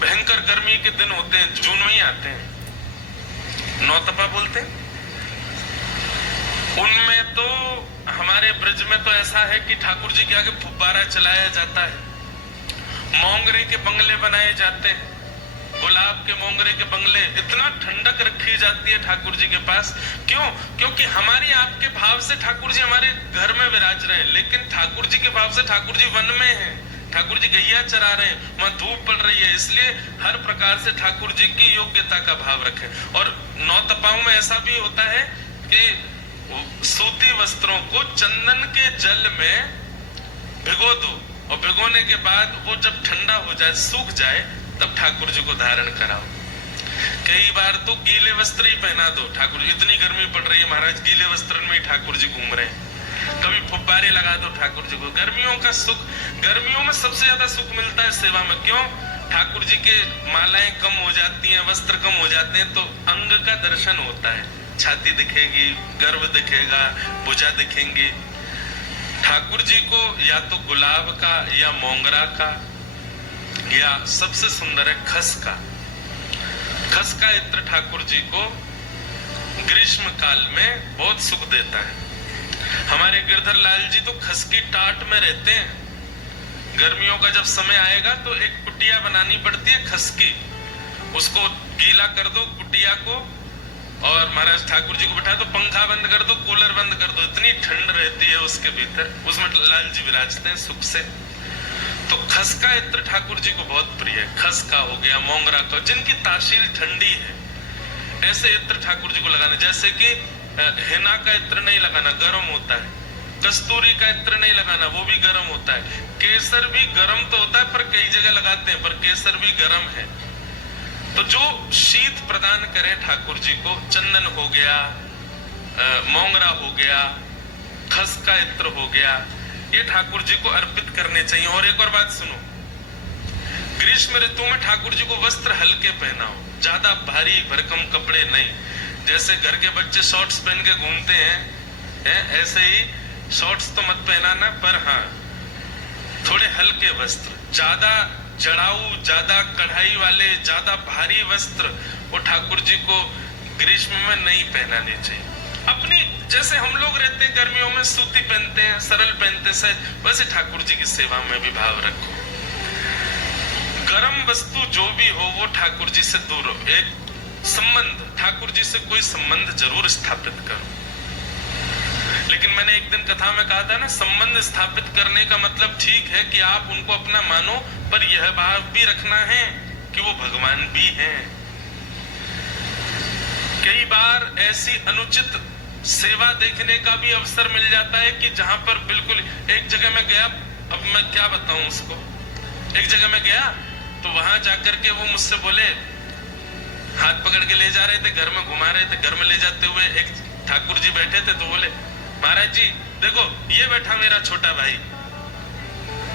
भयंकर गर्मी के दिन होते हैं, जून में ही आते हैं, नौतपा बोलते हैं, उनमें तो हमारे ब्रज में तो ऐसा है कि ठाकुर जी के आगे फुब्बारा चलाया जाता है, मोंगरे के बंगले बनाए जाते हैं, गुलाब के मोंगरे के बंगले, इतना ठंडक रखी जाती है ठाकुर जी के पास। क्यों? क्योंकि हमारी आपके भाव से ठाकुर जी हमारे घर में विराज रहे हैं, लेकिन ठाकुर जी के भाव से ठाकुर जी वन में हैं, ठाकुर जी गैया चरा रहे हैं, वहां धूप पड़ रही है, इसलिए हर प्रकार से ठाकुर जी की योग्यता का भाव रखें। और नौ तपाओं में ऐसा भी होता है कि सूती वस्त्रों को चंदन के जल में भिगो दो, और भिगोने के बाद वो जब ठंडा हो जाए, सूख जाए, तब ठाकुर जी को धारण कराओ। कई बार तो गीले वस्त्र ही पहना दो ठाकुर जी, इतनी गर्मी पड़ रही है महाराज, गीले वस्त्र में ही ठाकुर जी घूम रहे हैं। कभी फुब्बारे लगा दो ठाकुर जी को। गर्मियों का सुख, गर्मियों में सबसे ज्यादा सुख मिलता है सेवा में। क्यों? ठाकुर जी के मालाएं कम हो जाती हैं, वस्त्र कम हो जाते हैं, तो अंग का दर्शन होता है, छाती दिखेगी, गर्भ दिखेगा, भुजा दिखेंगी। ठाकुर जी को या तो गुलाब का या मोंगरा का, या सबसे सुंदर है खस का। खस का इत्र ठाकुर जी को ग्रीष्म काल में बहुत सुख देता है। हमारे गिरधर लाल जी तो खस की टाट में रहते हैं। गर्मियों का जब समय आएगा तो एक कुटिया बनानी पड़ती है खस की, उसको गीला कर दो कुटिया को, और महाराज ठाकुर जी को बैठा दो, पंखा बंद कर दो, कूलर बंद कर दो, इतनी ठंड रहती है उसके भीतर, उसमें लाल जी विराजते हैं सुख से। तो खस का इत्र ठाकुर जी को बहुत प्रिय है। खस का हो गया, मोंगरा का, जिनकी तासील ठंडी है, ऐसे इत्र ठाकुर जी को लगाना। जैसे कि हेना का इत्र नहीं लगाना, गर्म होता है। कस्तूरी का इत्र नहीं लगाना, वो भी गर्म होता है। केसर भी गर्म तो होता है, पर कई जगह लगाते हैं, पर केसर भी गर्म है। तो जो शीत प्रदान करे ठाकुर जी को, चंदन हो गया, मोंगरा हो गया, खस का इत्र हो गया, ये ठाकुर जी को अर्पित करने चाहिए। और एक और बात सुनो, ग्रीष्म ऋतु में ठाकुर जी को वस्त्र हल्के पहनाओ, ज्यादा भारी भरकम कपड़े नहीं। जैसे घर के बच्चे शॉर्ट्स पहन के घूमते हैं, ऐसे ही शॉर्ट्स तो मत पहनाना, पर हाँ थोड़े हल्के वस्त्र। ज्यादा जड़ाऊ, ज्यादा कढ़ाई वाले, ज्यादा भारी वस्त्र वो ठाकुर जी को ग्रीष्म में नहीं पहनाने चाहिए। अपनी जैसे हम लोग रहते हैं गर्मियों में सूती पहनते हैं, सरल पहनते हैं, वैसे ठाकुर जी की सेवा में भी भाव रखो। गर्म वस्तु जो भी हो वो ठाकुर जी से दूर हो। एक संबंध, ठाकुर जी से कोई संबंध जरूर स्थापित करो। लेकिन मैंने एक दिन कथा में कहा था ना, संबंध स्थापित करने का मतलब ठीक है कि आप उनको अपना मानो, पर यह भाव भी रखना है कि वो भगवान भी हैं। कई बार ऐसी अनुचित सेवा देखने का भी अवसर मिल जाता है कि जहां पर बिल्कुल, एक जगह में गया, अब मैं क्या बताऊं उसको, एक जगह में गया तो वहां जाकर के वो मुझसे बोले, हाथ पकड़ के ले जा रहे थे, घर में घुमा रहे थे, घर में ले जाते हुए एक ठाकुर जी बैठे थे, तो बोले महाराज जी देखो ये बैठा मेरा छोटा भाई।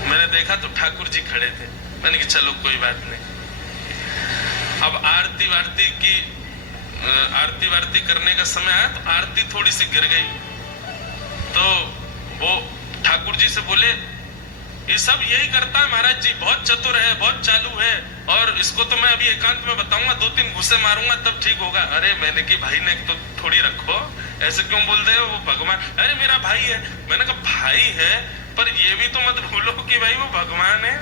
मैंने देखा तो ठाकुर जी खड़े थे, मैंने कहा चलो कोई बात नहीं। अब आरती वारती करने का समय आया तो आरती थोड़ी सी गिर गई, तो वो ठाकुर जी से बोले ये सब यही करता है महाराज जी, बहुत चतुर है, बहुत चालू है, और इसको तो मैं अभी एकांत में बताऊंगा, 2-3 घुसे मारूंगा तब ठीक होगा। अरे मैंने कि भाई ने तो थोड़ी रखो, ऐसे क्यों बोल रहे हो, वो भगवान, अरे मेरा भाई है। मैंने कहा भाई है, पर ये भी तो मत भूलो कि भाई वो भगवान है।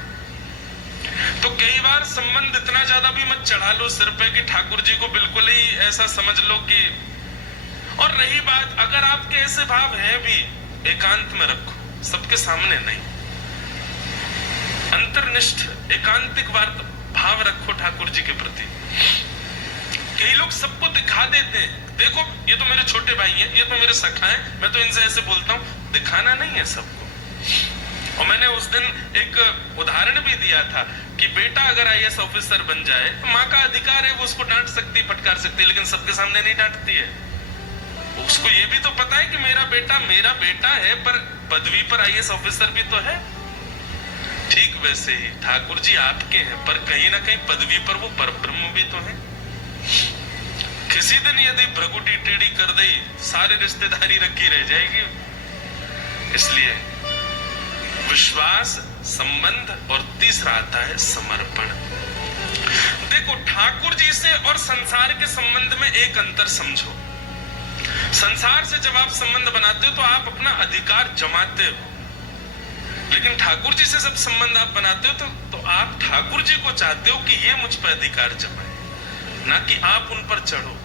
तो कई बार संबंध इतना ज्यादा भी मत चढ़ा लो सिर पे कि ठाकुर जी को बिल्कुल ही ऐसा समझ लो कि। और रही बात, अगर आपके ऐसे भाव है भी, एकांत में रखो, सबके सामने नहीं, अंतर्निष्ठ एकांतिक भाव रखो ठाकुर जी के प्रति। कई लोग सबको दिखा देते हैं, देखो ये तो मेरे छोटे भाई हैं, ये तो मेरे सखा हैं, मैं तो इनसे ऐसे बोलता हूं। दिखाना नहीं है सबको। और मैंने उस दिन एक उदाहरण भी दिया था कि बेटा अगर आईएएस ऑफिसर बन जाए तो माँ का अधिकार है, वो उसको डांट सकती, फटकार सकती, लेकिन सबके सामने नहीं डांटती है। उसको ये भी तो पता है कि मेरा बेटा है, पर पदवी पर आईएएस ऑफिसर भी तो है। ठीक वैसे ही ठाकुर जी आपके हैं, पर कहीं ना कहीं पदवी पर वो परब्रह्म भी तो है। किसी दिन यदि भ्रगुटी टेढ़ी कर दी, सारी रिश्तेदारी रखी रह जाएगी। इसलिए विश्वास, संबंध, और तीसरा आता है समर्पण। ठाकुर जी से और संसार के संबंध में एक अंतर समझो। संसार से जब आप संबंध बनाते हो तो आप अपना अधिकार जमाते हो, लेकिन ठाकुर जी से जब संबंध आप बनाते हो तो आप ठाकुर जी को चाहते हो कि ये मुझ पर अधिकार जमाए, ना कि आप उन पर चढ़ो।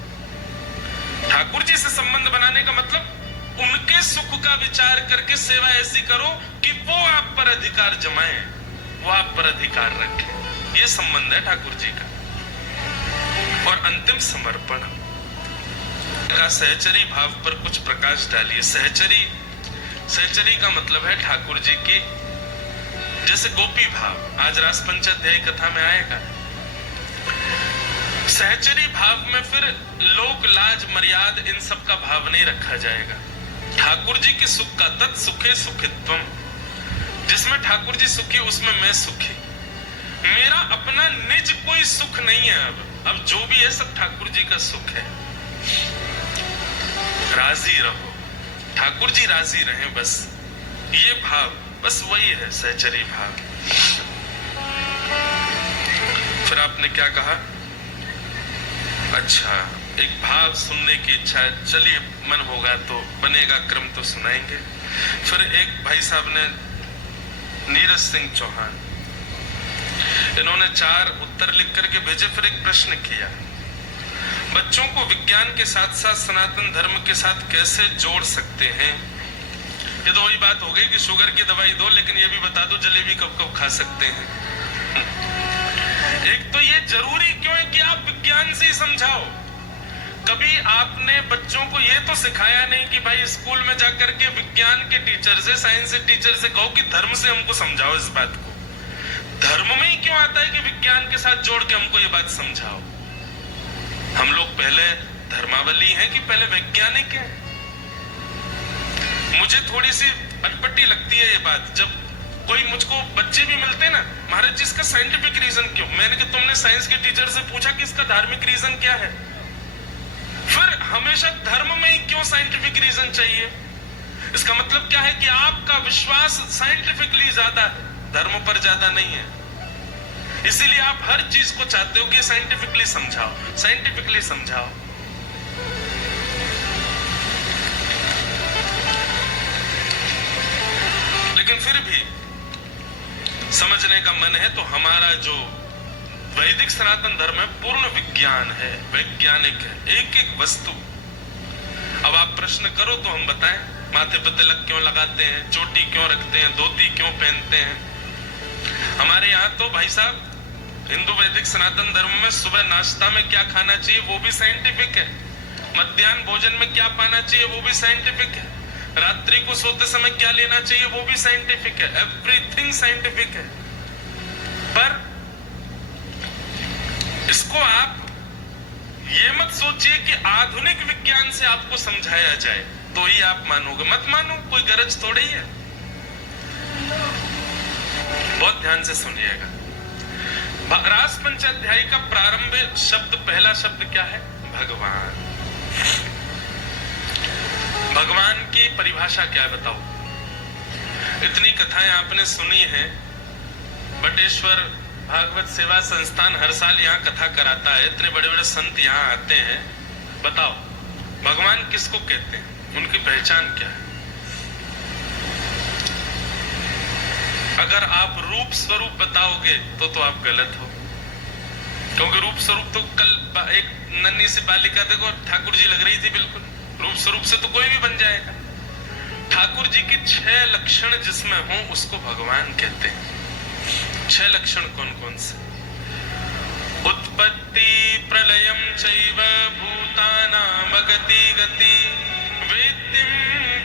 ठाकुर जी से संबंध बनाने का मतलब उनके सुख का विचार करके सेवा ऐसी करो कि वो आप पर अधिकार जमाए, वो आप पर अधिकार रखे। ये संबंध है ठाकुर जी का। और अंतिम समर्पण का सहचरी भाव पर कुछ प्रकाश डालिए। सहचरी का मतलब है ठाकुर जी की, जैसे गोपी भाव आज रास पंचाध्यायी कथा में आएगा। सहचरी भाव में फिर लोक लाज मर्याद इन सब का भाव नहीं रखा जाएगा। ठाकुर जी के सुख का तत् सुखे सुखित्वम, जिसमें ठाकुर जी सुखी उसमें मैं सुखी। मेरा अपना निज कोई सुख नहीं है। अब जो भी है सब ठाकुर जी का सुख है। राजी रहो, ठाकुर जी राजी रहें, बस ये भाव, बस वही है सहचरी भाव। फिर आपने क्या कहा? अच्छा, एक भाव सुनने की इच्छा है, चलिए मन होगा तो बनेगा क्रम तो सुनाएंगे। फिर एक भाई साहब ने, नीरज सिंह चौहान, इन्होंने 4 उत्तर लिख करके भेजे। फिर एक प्रश्न किया, बच्चों को विज्ञान के साथ साथ सनातन धर्म के साथ कैसे जोड़ सकते हैं? ये तो वही बात हो गई कि शुगर की दवाई दो, लेकिन ये भी बता दो जलेबी कब कब खा सकते हैं। एक तो ये जरूरी क्यों है कि आप विज्ञान से ही समझाओ? कभी आपने बच्चों को ये तो सिखाया नहीं कि भाई स्कूल में जाकर के विज्ञान के टीचर से, साइंस के टीचर से कहो कि धर्म से हमको समझाओ इस बात को। धर्म में ही क्यों आता है कि विज्ञान के साथ जोड़ के हमको ये बात समझाओ? हम लोग पहले धर्मावली हैं कि पहले वैज्ञानिक हैं? मुझे थोड़ी सी अटपटी लगती है ये बात, जब कोई मुझको बच्चे भी मिलते ना, महाराज जी इसका साइंटिफिक रीजन क्यों? मैंने कहा तुमने साइंस के टीचर से पूछा कि इसका धार्मिक रीजन क्या है? फिर हमेशा धर्म में ही क्यों साइंटिफिक रीजन चाहिए? इसका मतलब क्या है कि आपका विश्वास साइंटिफिकली ज्यादा है, धर्म पर ज्यादा नहीं है। इसीलिए आप हर चीज को चाहते हो कि साइंटिफिकली समझाओ, साइंटिफिकली समझाओ। लेकिन फिर भी समझने का मन है तो हमारा जो वैदिक सनातन धर्म है पूर्ण विज्ञान है, वैज्ञानिक है, एक एक वस्तु। अब आप प्रश्न करो तो हम बताएं, माथे पर तिलक क्यों लगाते हैं, चोटी क्यों रखते हैं, धोती क्यों पहनते हैं? हमारे यहाँ तो भाई साहब हिंदू वैदिक सनातन धर्म में सुबह नाश्ता में क्या खाना चाहिए वो भी साइंटिफिक है, मध्याह्न भोजन में क्या पाना चाहिए वो भी साइंटिफिक है, रात्रि को सोते समय क्या लेना चाहिए वो भी साइंटिफिक है। एवरीथिंग साइंटिफिक है। पर इसको आप ये मत सोचिए कि आधुनिक विज्ञान से आपको समझाया जाए तो ही आप मानोगे, मत मानो, कोई गरज थोड़ी है। बहुत ध्यान से सुनिएगा। रास पंचाध्यायी का प्रारंभ शब्द, पहला शब्द क्या है? भगवान। भगवान की परिभाषा क्या है बताओ? इतनी कथाएं आपने सुनी हैं, बटेश्वर भागवत सेवा संस्थान हर साल यहाँ कथा कराता है, इतने बड़े बड़े संत यहाँ आते हैं। बताओ भगवान किसको कहते हैं, उनकी पहचान क्या है? अगर आप रूप स्वरूप बताओगे तो आप गलत हो, क्योंकि रूप स्वरूप तो कल एक नन्ही सी बालिका देखो ठाकुर जी लग रही थी बिल्कुल, रूप स्वरूप से तो कोई भी बन जाएगा। ठाकुर जी के 6 लक्षण जिसमें हो उसको भगवान कहते हैं। 6 लक्षण कौन कौन से? उत्पत्ति प्रलयम चैव भूतानां गति गति वेद्यं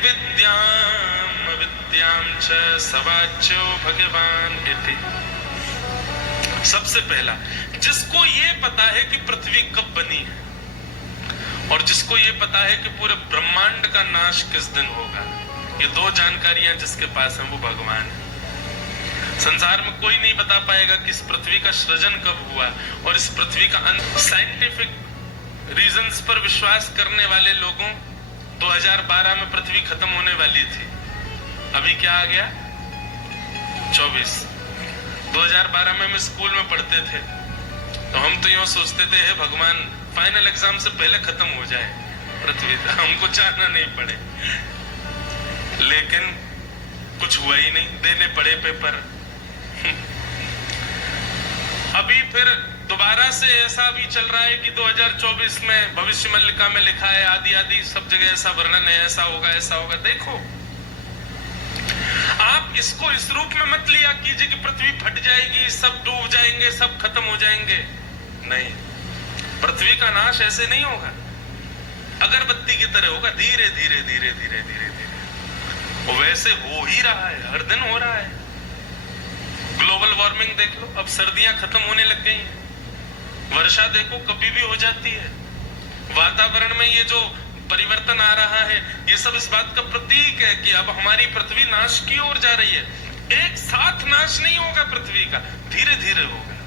विद्याम अविद्याम च सवाच्यो भगवान इति। सबसे पहला, जिसको ये पता है कि पृथ्वी कब बनी है और जिसको ये पता है कि पूरे ब्रह्मांड का नाश किस दिन होगा, ये 2 जानकारियां जिसके पास हैं वो भगवान है। संसार में कोई नहीं बता पाएगा कि इस पृथ्वी का सृजन कब हुआ और इस पृथ्वी का अंत। साइंटिफिक रीजंस पर विश्वास करने वाले लोगों 2012 में पृथ्वी खत्म होने वाली थी, अभी क्या आ गया 24। 2012 में हम स्कूल में पढ़ते थे तो हम तो यूं सोचते थे, हे भगवान फाइनल एग्जाम से पहले खत्म हो जाए पृथ्वी, हमको जाना नहीं पड़े। लेकिन कुछ हुआ ही नहीं, देने पड़े पेपर। अभी फिर दोबारा से ऐसा भी चल रहा है कि 2024 में भविष्य मल्लिका में लिखा है आदि आदि सब जगह ऐसा वर्णन है, ऐसा होगा ऐसा होगा। देखो, आप इसको इस रूप में मत लिया कीजिए कि पृथ्वी फट जाएगी, सब डूब जाएंगे, सब खत्म हो जाएंगे। नहीं, पृथ्वी का नाश ऐसे नहीं होगा, अगरबत्ती की तरह होगा, धीरे धीरे धीरे धीरे धीरे धीरे। वो वैसे हो ही रहा है, हर दिन हो रहा है। ग्लोबल वार्मिंग देख लो, अब सर्दियां खत्म होने लग गई हैं, वर्षा देखो कभी भी हो जाती है। वातावरण में ये जो परिवर्तन आ रहा है, ये सब इस बात का प्रतीक है कि अब हमारी पृथ्वी नाश की ओर जा रही है। एक साथ नाश नहीं होगा पृथ्वी का, धीरे धीरे होगा।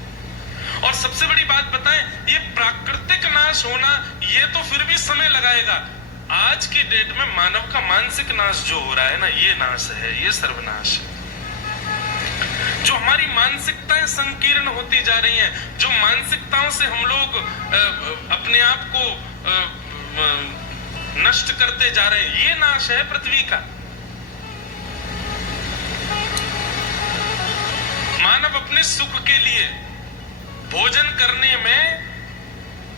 और सबसे बड़ी बात बताएं, ये प्राकृतिक नाश होना, ये तो फिर भी समय लगाएगा। आज की डेट में मानव का मानसिक नाश जो हो रहा है ना, ये नाश है, ये सर्वनाश है। जो हमारी मानसिकताएं संकीर्ण होती जा रही हैं, जो मानसिकताओं से हम लोग अपने आप को नष्ट करते जा रहे हैं, ये नाश है पृथ्वी का। मानव अपने सुख के लिए भोजन करने में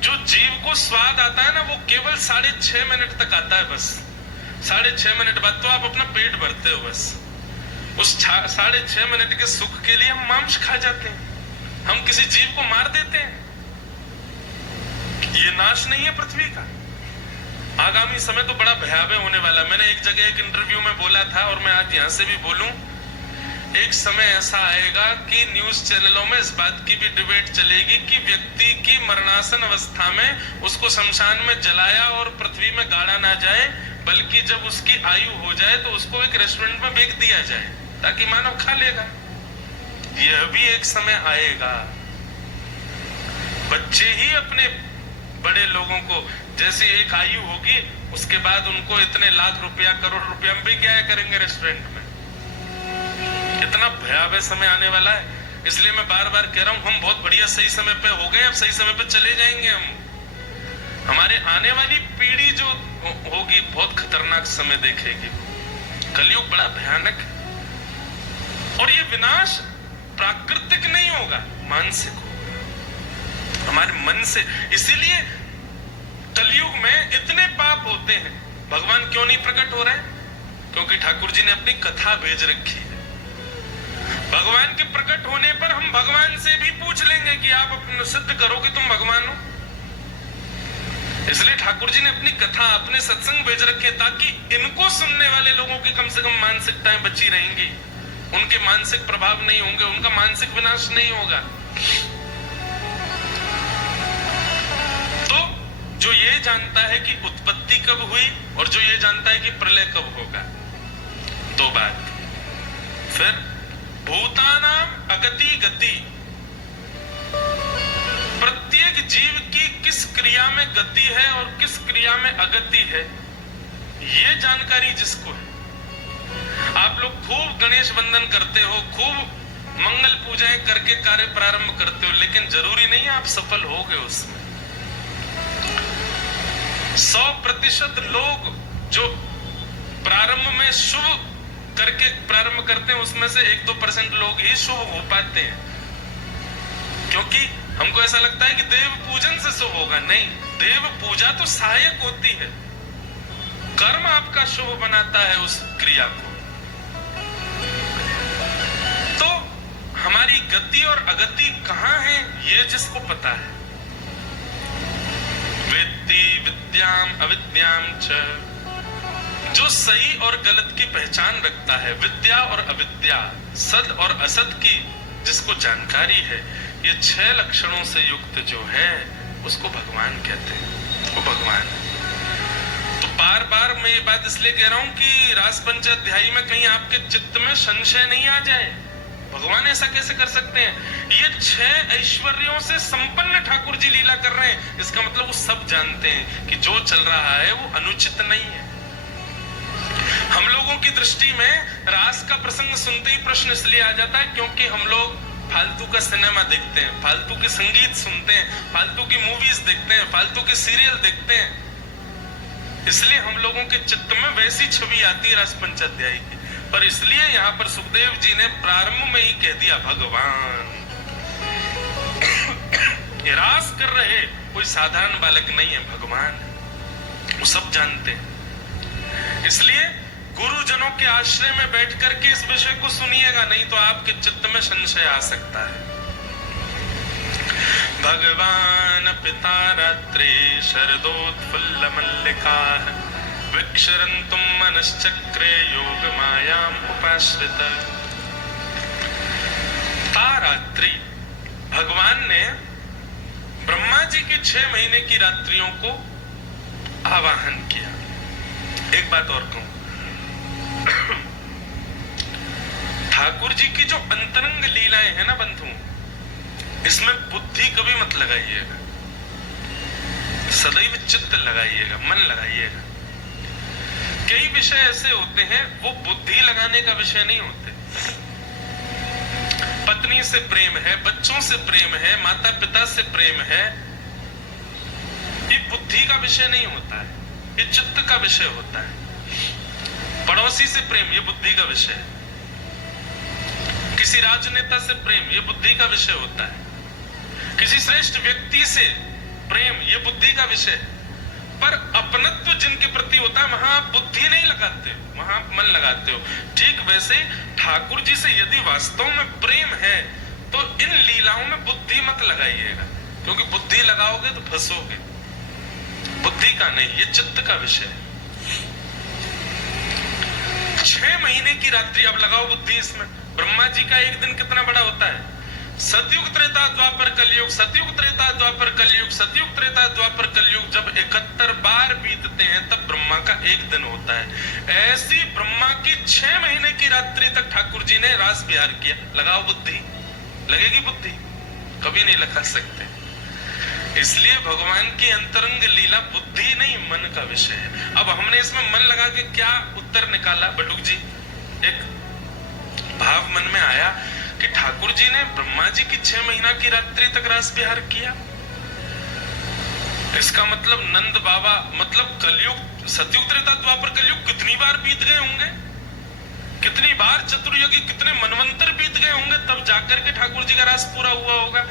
जो जीव को स्वाद आता है ना, वो केवल 6.5 मिनट तक आता है बस। 6.5 मिनट बाद तो आप अपना पेट भरते हो बस। उस 6.5 मिनट के सुख के लिए हम मांस खा जाते हैं, हम किसी जीव को मार देते हैं। ये नाश नहीं है पृथ्वी का। आगामी समय तो बड़ा भयावह होने वाला। मैंने एक जगह एक इंटरव्यू में बोला था, और मैं आज यहां से भी बोलूं, एक समय ऐसा आएगा कि न्यूज चैनलों में इस बात की भी डिबेट चलेगी कि व्यक्ति की मरणासन अवस्था में उसको शमशान में जलाया और पृथ्वी में गाड़ा ना जाए, बल्कि जब उसकी आयु हो जाए तो उसको एक रेस्टोरेंट में बेच दिया जाए ताकि मानव खा लेगा। यह भी एक समय आएगा। बच्चे ही अपने बड़े लोगों को, जैसे एक आयु होगी उसके बाद उनको इतने लाख रुपया करोड़ रुपया में भी क्या करेंगे रेस्टोरेंट में। इतना भयावह समय आने वाला है। इसलिए मैं बार बार कह रहा हूं, हम बहुत बढ़िया सही समय पे हो गए, अब सही समय पे चले जाएंगे हम। हमारे आने वाली पीढ़ी जो होगी बहुत खतरनाक समय देखेगी। कलयुग बड़ा भयानक है, और ये विनाश प्राकृतिक नहीं होगा, मानसिक होगा, हमारे मन से। इसीलिए कलयुग में इतने पाप होते हैं। भगवान क्यों नहीं प्रकट हो रहे? क्योंकि ठाकुर जी ने अपनी कथा भेज रखी है। भगवान के प्रकट होने पर हम भगवान से भी पूछ लेंगे कि आप अपने सिद्ध करो कि तुम भगवान हो। इसलिए ठाकुर जी ने अपनी कथा, अपने सत्संग भेज रखे ताकि इनको सुनने वाले लोगों की कम से कम मानसिकताएं बची रहेंगी, उनके मानसिक प्रभाव नहीं होंगे, उनका मानसिक विनाश नहीं होगा। तो जो ये जानता है कि उत्पत्ति कब हुई और जो ये जानता है कि प्रलय कब होगा, दो बात। फिर भूतानाम अगति गति, प्रत्येक जीव की किस क्रिया में गति है और किस क्रिया में अगति है, ये जानकारी जिसको है। आप लोग खूब गणेश वंदन करते हो, खूब मंगल पूजाएं करके कार्य प्रारंभ करते हो, लेकिन जरूरी नहीं आप सफल होगे उसमें। 100% लोग जो प्रारंभ में शुभ करके प्रारंभ करते हैं, उसमें से 1-2% लोग ही शुभ हो पाते हैं। क्योंकि हमको ऐसा लगता है कि देव पूजन से शुभ होगा। नहीं, देव पूजा तो सहायक होती है, कर्म आपका शुभ बनाता है उस क्रिया को। तो हमारी गति और अगति कहां है, ये जिसको पता है। वेत्ति विद्याम अविद्याम च, जो सही और गलत की पहचान रखता है, विद्या और अविद्या, सद और असद की जिसको जानकारी है, ये 6 लक्षणों से युक्त जो है उसको भगवान कहते हैं, वो भगवान है। तो बार बार मैं ये बात इसलिए कह रहा हूं कि रास पंचाध्यायी में कहीं आपके चित्त में संशय नहीं आ जाए। भगवान ऐसा कैसे कर सकते हैं? ये 6 ऐश्वर्यों से संपन्न ठाकुर जी लीला कर रहे हैं। इसका मतलब वो सब जानते हैं कि जो चल रहा है वो अनुचित नहीं है। हम लोगों की दृष्टि में रास का प्रसंग सुनते ही प्रश्न इसलिए आ जाता है क्योंकि हम लोग फालतू का सिनेमा देखते हैं, फालतू के संगीत सुनते हैं, फालतू की मूवीज देखते हैं, फालतू के सीरियल देखते हैं। इसलिए हम लोगों के चित्त में वैसी छवि आती है रास पंचाध्यायी की। पर इसलिए यहाँ पर सुखदेव जी ने प्रारंभ में ही कह दिया भगवान। ये रास कर रहे कोई साधारण बालक नहीं है, भगवान, वो सब जानते हैं। इसलिए गुरुजनों के आश्रय में बैठ करके इस विषय को सुनिएगा, नहीं तो आपके चित्त में संशय आ सकता है। भगवान पिता रात्रि शरदोत्फुल्ल मल्लिका विक्षरन्तुम मनश्चक्रे योग मायाम उपाश्रित। तारात्रि, भगवान ने ब्रह्मा जी की 6 महीने की रात्रियों को आवाहन किया। एक बात और कहूं, ठाकुर जी की जो अंतरंग लीलाएं हैं ना बंधु, इसमें बुद्धि कभी मत लगाइएगा, सदैव चित्त लगाइएगा, मन लगाइएगा। कई विषय ऐसे होते हैं वो बुद्धि लगाने का विषय नहीं होते। पत्नी से प्रेम है, बच्चों से प्रेम है, माता पिता से प्रेम है, ये बुद्धि का विषय नहीं होता है, ये चित्त का विषय होता है। पड़ोसी से प्रेम, ये बुद्धि का विषय है। किसी राजनेता से प्रेम, ये बुद्धि का विषय होता है। किसी श्रेष्ठ व्यक्ति से प्रेम, ये बुद्धि का विषय है। पर अपनत्व जिनके प्रति होता है वहां आप बुद्धि नहीं लगाते हो, वहां आप मन लगाते हो। ठीक वैसे ठाकुर जी से यदि वास्तव में प्रेम है तो इन लीलाओं में बुद्धि मत लगाइएगा, क्योंकि बुद्धि लगाओगे तो फंसोगे। बुद्धि का नहीं, ये चित्त का विषय है। 6 महीने की रात्रि, अब लगाओ बुद्धि इसमें। ब्रह्मा जी का एक दिन कितना बड़ा होता है? सतयुग त्रेता द्वापर कलयुग, सतयुग त्रेता द्वापर कलयुग, सतयुग त्रेता द्वापर कलयुग जब 71 बार बीतते हैं तब ब्रह्मा का एक दिन होता है। ऐसी ब्रह्मा की 6 महीने की रात्रि तक ठाकुर जी ने रास विहार किया। लगाओ बुद्धि, लगेगी बुद्धि? कभी नहीं लगा सकते। इसलिए भगवान की अंतरंग लीला बुद्धि नहीं, मन का विषय है। अब हमने इसमें मन लगा के क्या उत्तर निकाला बटुक जी? एक भाव मन में आया कि ठाकुर जी ने ब्रह्मा जी की 6 महीना की रात्रि तक रास विहार किया। इसका मतलब नंद बाबा, मतलब कलयुग, सतयुग त्रेता द्वापर कलयुग कितनी बार बीत गए होंगे, कितनी बार चतुर्युगी, कितने मनवंतर बीत गए होंगे, तब जाकर के ठाकुर जी का रास पूरा हुआ होगा।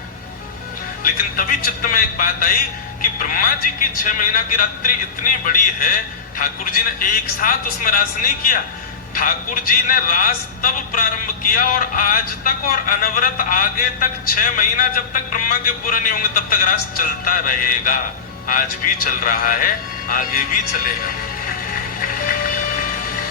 लेकिन तभी चित्त में एक बात आई कि ब्रह्मा जी की 6 महीना की रात्रि इतनी बड़ी है, ठाकुर जी ने एक साथ उसमें रास नहीं किया। ठाकुर जी ने रास तब प्रारंभ किया और आज तक और अनवरत आगे तक 6 महीना जब तक ब्रह्मा के पूरे नहीं होंगे तब तक रास चलता रहेगा। आज भी चल रहा है, आगे भी चलेगा।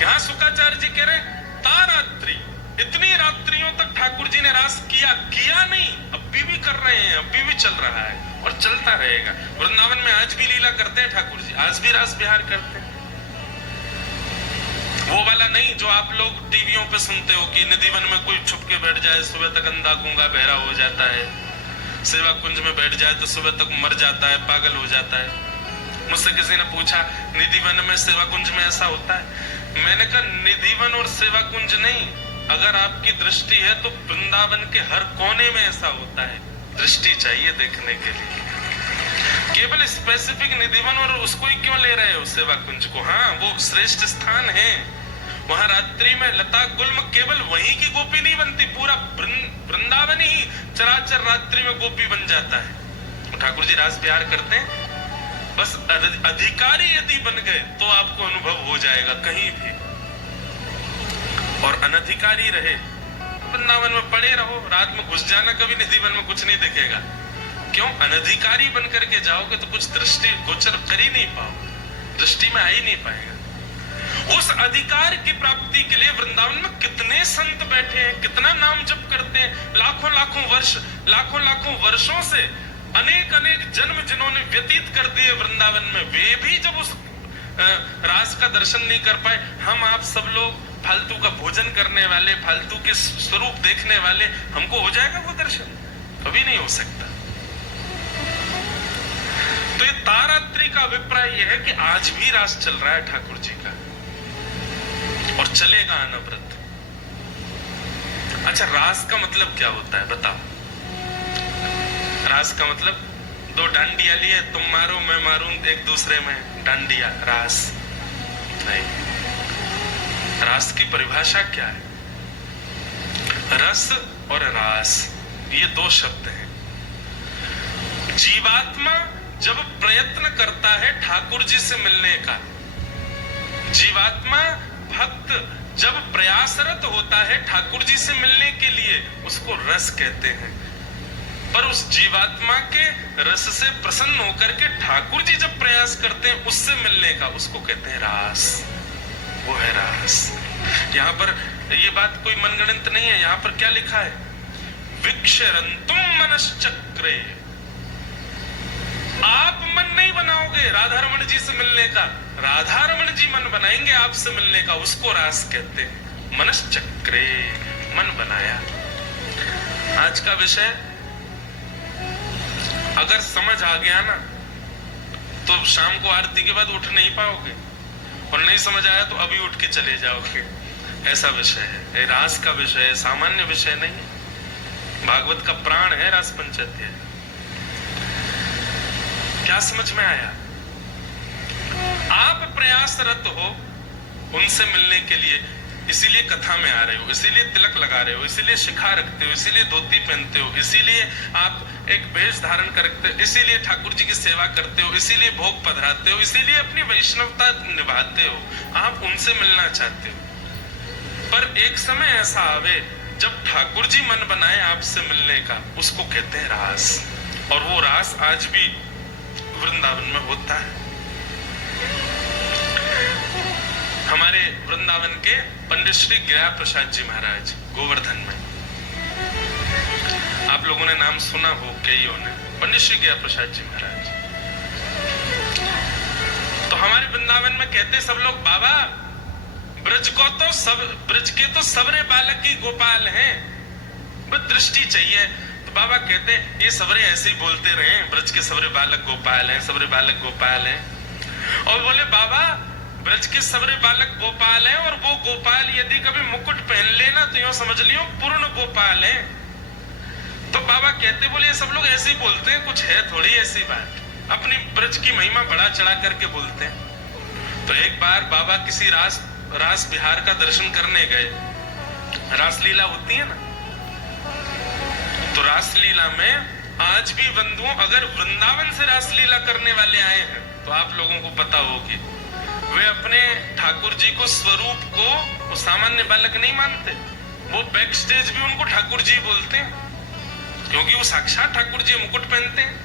यहाँ शुक्राचार्य जी कह रहे तारात्रि, इतनी रात्रियों तक ठाकुर जी ने रास किया, किया नहीं, अभी भी कर रहे हैं, अभी भी चल रहा है और चलता रहेगा। वृंदावन में आज भी लीला करते हैं ठाकुर जी, आज भी रास विहार करते हैं। वो वाला नहीं जो आप लोग टीवियों पे सुनते हो कि निधिवन में कोई छुप के बैठ जाए, सुबह तक अंधा गूंगा बहरा हो जाता है, सेवा कुंज में बैठ जाए तो सुबह तक मर जाता है, पागल हो जाता है। मुझसे किसी ने पूछा निधिवन में सेवा कुंज में ऐसा होता है? मैंने कहा निधिवन और सेवा कुंज नहीं, अगर आपकी दृष्टि है तो वृंदावन के हर कोने में ऐसा होता है। दृष्टि चाहिए देखने के लिए। केवल स्पेसिफिक निधिवन और उसको ही क्यों ले रहे हो सेवा कुंज को? हाँ, वो श्रेष्ठ स्थान है, वहां रात्रि में लता गुल्म केवल वहीं की गोपी नहीं बनती, पूरा वृंदावन ही चराचर रात्रि में गोपी बन जाता है। ठाकुर जी रास विहार करते हैं, बस अधिकारी यदि बन गए तो आपको अनुभव हो जाएगा कहीं भी, और अनधिकारी रहे वृंदावन में पड़े रहो, रात में घुस जाना, कभी निधिवन में कुछ नहीं दिखेगा। क्यों? अनधिकारी बन करके जाओगे तो कुछ दृष्टि गोचर कर ही नहीं पाओगे, दृष्टि में आ ही नहीं पाएगा। उस अधिकार की प्राप्ति के लिए वृंदावन में कितने संत बैठे हैं, कितना नाम जप करते हैं, लाखों लाखों वर्ष, लाखों लाखों वर्षों से अनेक अनेक जन्म जिन्होंने व्यतीत कर दिए वृंदावन में, वे भी जब उस रास का दर्शन नहीं कर पाए, हम आप सब लोग फालतू का भोजन करने वाले, फालतू के स्वरूप देखने वाले, हमको हो जाएगा वो दर्शन? कभी नहीं हो सकता। तो ये तारात्रि का अभिप्राय यह है कि आज भी रास चल रहा है ठाकुर जी का और चलेगा अनवरत। अच्छा, रास का मतलब क्या होता है बताओ? रास का मतलब दो डांडिया लिए, तुम मारो मैं मारूं एक दूसरे में, डांडिया रास नहीं। रास की परिभाषा क्या है? रस और रास ये दो शब्द हैं। जीवात्मा जब प्रयत्न करता है ठाकुर जी से मिलने का, जीवात्मा भक्त जब प्रयासरत होता है ठाकुर जी से मिलने के लिए, उसको रस कहते हैं। पर उस जीवात्मा के रस से प्रसन्न होकर के ठाकुर जी जब प्रयास करते हैं उससे मिलने का, उसको कहते हैं रास। वो है रास। यहाँ पर ये बात कोई मनगढ़ंत नहीं है। यहाँ पर क्या लिखा है? विक्षरन्तुम मनश्चक्रे। आप मन नहीं बनाओगे राधा रमण जी से मिलने का, राधा रमण जी मन बनाएंगे आपसे मिलने का, उसको रास कहते हैं। मनश्चक्रे, मन बनाया। आज का विषय अगर समझ आ गया ना तो शाम को आरती के बाद उठ नहीं पाओगे, और नहीं समझ आया तो अभी उठ के चले जाओगे। ऐसा विषय है, ये रास का विषय है, सामान्य विषय नहीं है। भागवत का प्राण है रास पंचाध्याय। क्या समझ में आया? आप प्रयासरत हो उनसे मिलने के लिए, इसीलिए कथा में आ रहे हो, इसीलिए तिलक लगा रहे हो, इसीलिए शिखा रखते हो, इसीलिए धोती पहनते हो, इसीलिए आप एक वेश धारण करते हो, इसीलिए ठाकुर जी की सेवा करते हो, इसीलिए भोग पधराते हो, इसीलिए अपनी वैष्णवता निभाते हो। आप उनसे मिलना चाहते हो। पर एक समय ऐसा आवे जब ठाकुर जी मन बनाए आपसे मिलने का, उसको कहते हैं रास। और वो रास आज भी वृंदावन में होता है। हमारे वृंदावन के पंडित श्री गिरा प्रसाद जी महाराज गोवर्धन में, आप लोगों ने नाम सुना हो कईयों ने, पंडित श्री गिरा प्रसाद जी महाराज। तो हमारे वृंदावन में कहते सब लोग, बाबा ब्रज को तो सब, ब्रज के तो सबरे बालक ही गोपाल हैं, बस दृष्टि चाहिए। तो बाबा कहते ये सबरे ऐसे ही बोलते रहे, ब्रज के सबरे बालक गोपाल हैं, सबरे बालक गोपाल हैं। और बोले बाबा ब्रज के सबरे बालक गोपाल हैं, और वो गोपाल यदि कभी मुकुट पहन लेना तो यूं समझ लियो पूर्ण गोपाल हैं। तो बाबा कहते बोले ये सब लोग ऐसे ही बोलते हैं, कुछ है थोड़ी ऐसी बात, अपनी ब्रज की महिमा बढ़ा चढ़ा करके बोलते हैं। तो एक बार बाबा किसी रास बिहार का दर्शन करने गए। रासलीला होती है ना, तो रासलीला में आज भी बंधुओं अगर वृंदावन से रासलीला करने वाले आए हैं तो आप लोगों को पता होगी, वे अपने ठाकुर जी को स्वरूप को वो सामान्य बालक नहीं मानते, वो बैक स्टेज भी उनको ठाकुर जी बोलते हैं, क्योंकि वो साक्षात ठाकुर जी मुकुट पहनते हैं।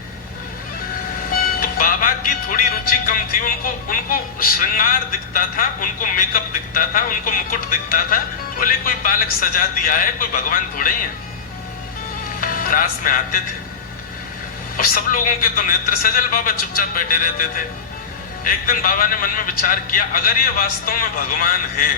तो बाबा की थोड़ी रुचि कम थी, उनको श्रृंगार दिखता था, उनको मेकअप दिखता था, उनको मुकुट दिखता था। बोले कोई बालक सजा दिया है, कोई भगवान थोड़े ही है। रास में आते थे और सब लोगों के तो नेत्र सजल, बाबा चुपचाप बैठे रहते थे। एक दिन बाबा ने मन में विचार किया, अगर ये वास्तव में भगवान है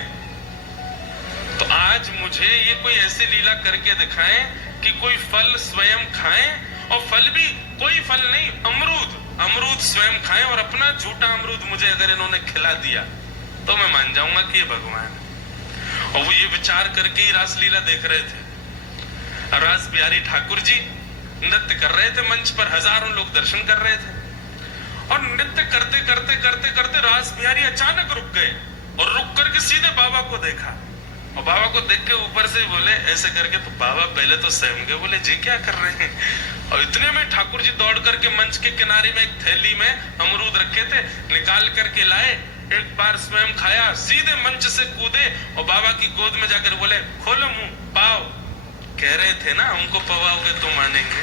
तो आज मुझे ये कोई ऐसी लीला करके दिखाएं कि कोई फल स्वयं खाएं, और फल भी कोई फल नहीं, अमरूद स्वयं खाएं, और अपना झूठा अमरूद मुझे अगर इन्होंने खिला दिया तो मैं मान जाऊंगा कि ये भगवान है। और वो ये विचार करके ही रासलीला देख रहे थे। रास बिहारी ठाकुर जी नृत्य कर रहे थे, मंच पर हजारों लोग दर्शन कर रहे थे, और नृत्य करते करते करते करते रास बिहारी अचानक रुक गए, और रुक करके सीधे बाबा को देखा, और बाबा को देख के ऊपर से बोले ऐसे करके, तो बाबा पहले तो सहम गए, बोले जी क्या कर रहे हैं। और इतने में ठाकुर जी दौड़ करके मंच के किनारे में एक थैली में अमरूद रखे थे, निकाल करके लाए, एक बार स्वयं खाया, सीधे मंच से कूदे और बाबा की गोद में जाकर बोले खोलो मुंह पाओ। कह रहे थे ना हमको पवाओगे तो मानेंगे।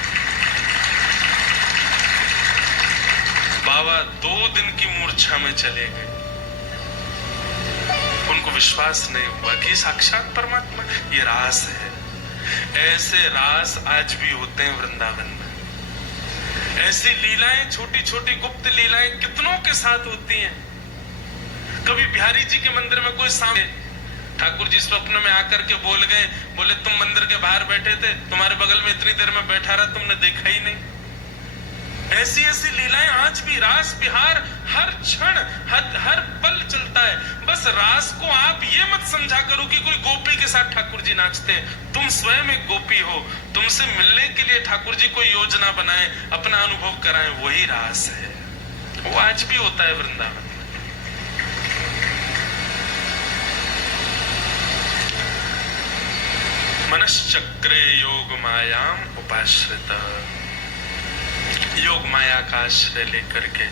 बाबा 2 दिन की मूर्छा में चले गए, उनको विश्वास नहीं हुआ कि साक्षात परमात्मा, ये रास है। ऐसे रास आज भी होते हैं वृंदावन में। ऐसी लीलाएं, छोटी छोटी गुप्त लीलाएं कितनों के साथ होती हैं। कभी बिहारी जी के मंदिर में कोई सामने ठाकुर जी स्वप्न में आकर के बोल गए, बोले तुम मंदिर के बाहर बैठे थे, तुम्हारे बगल में इतनी देर में बैठा रहा, तुमने देखा ही नहीं। ऐसी ऐसी लीलाएं आज भी रास बिहार हर क्षण हर पल चलता है। बस रास को आप ये मत समझा करो कि कोई गोपी के साथ ठाकुर जी नाचते हैं। तुम स्वयं एक गोपी हो, तुमसे मिलने के लिए ठाकुर जी कोई योजना बनाए, अपना अनुभव कराएं, वही रास है। वो आज भी होता है वृंदावन। मनश्चक्रे योग मायाम उपाश्रित, योग माया का आश्रय लेकर के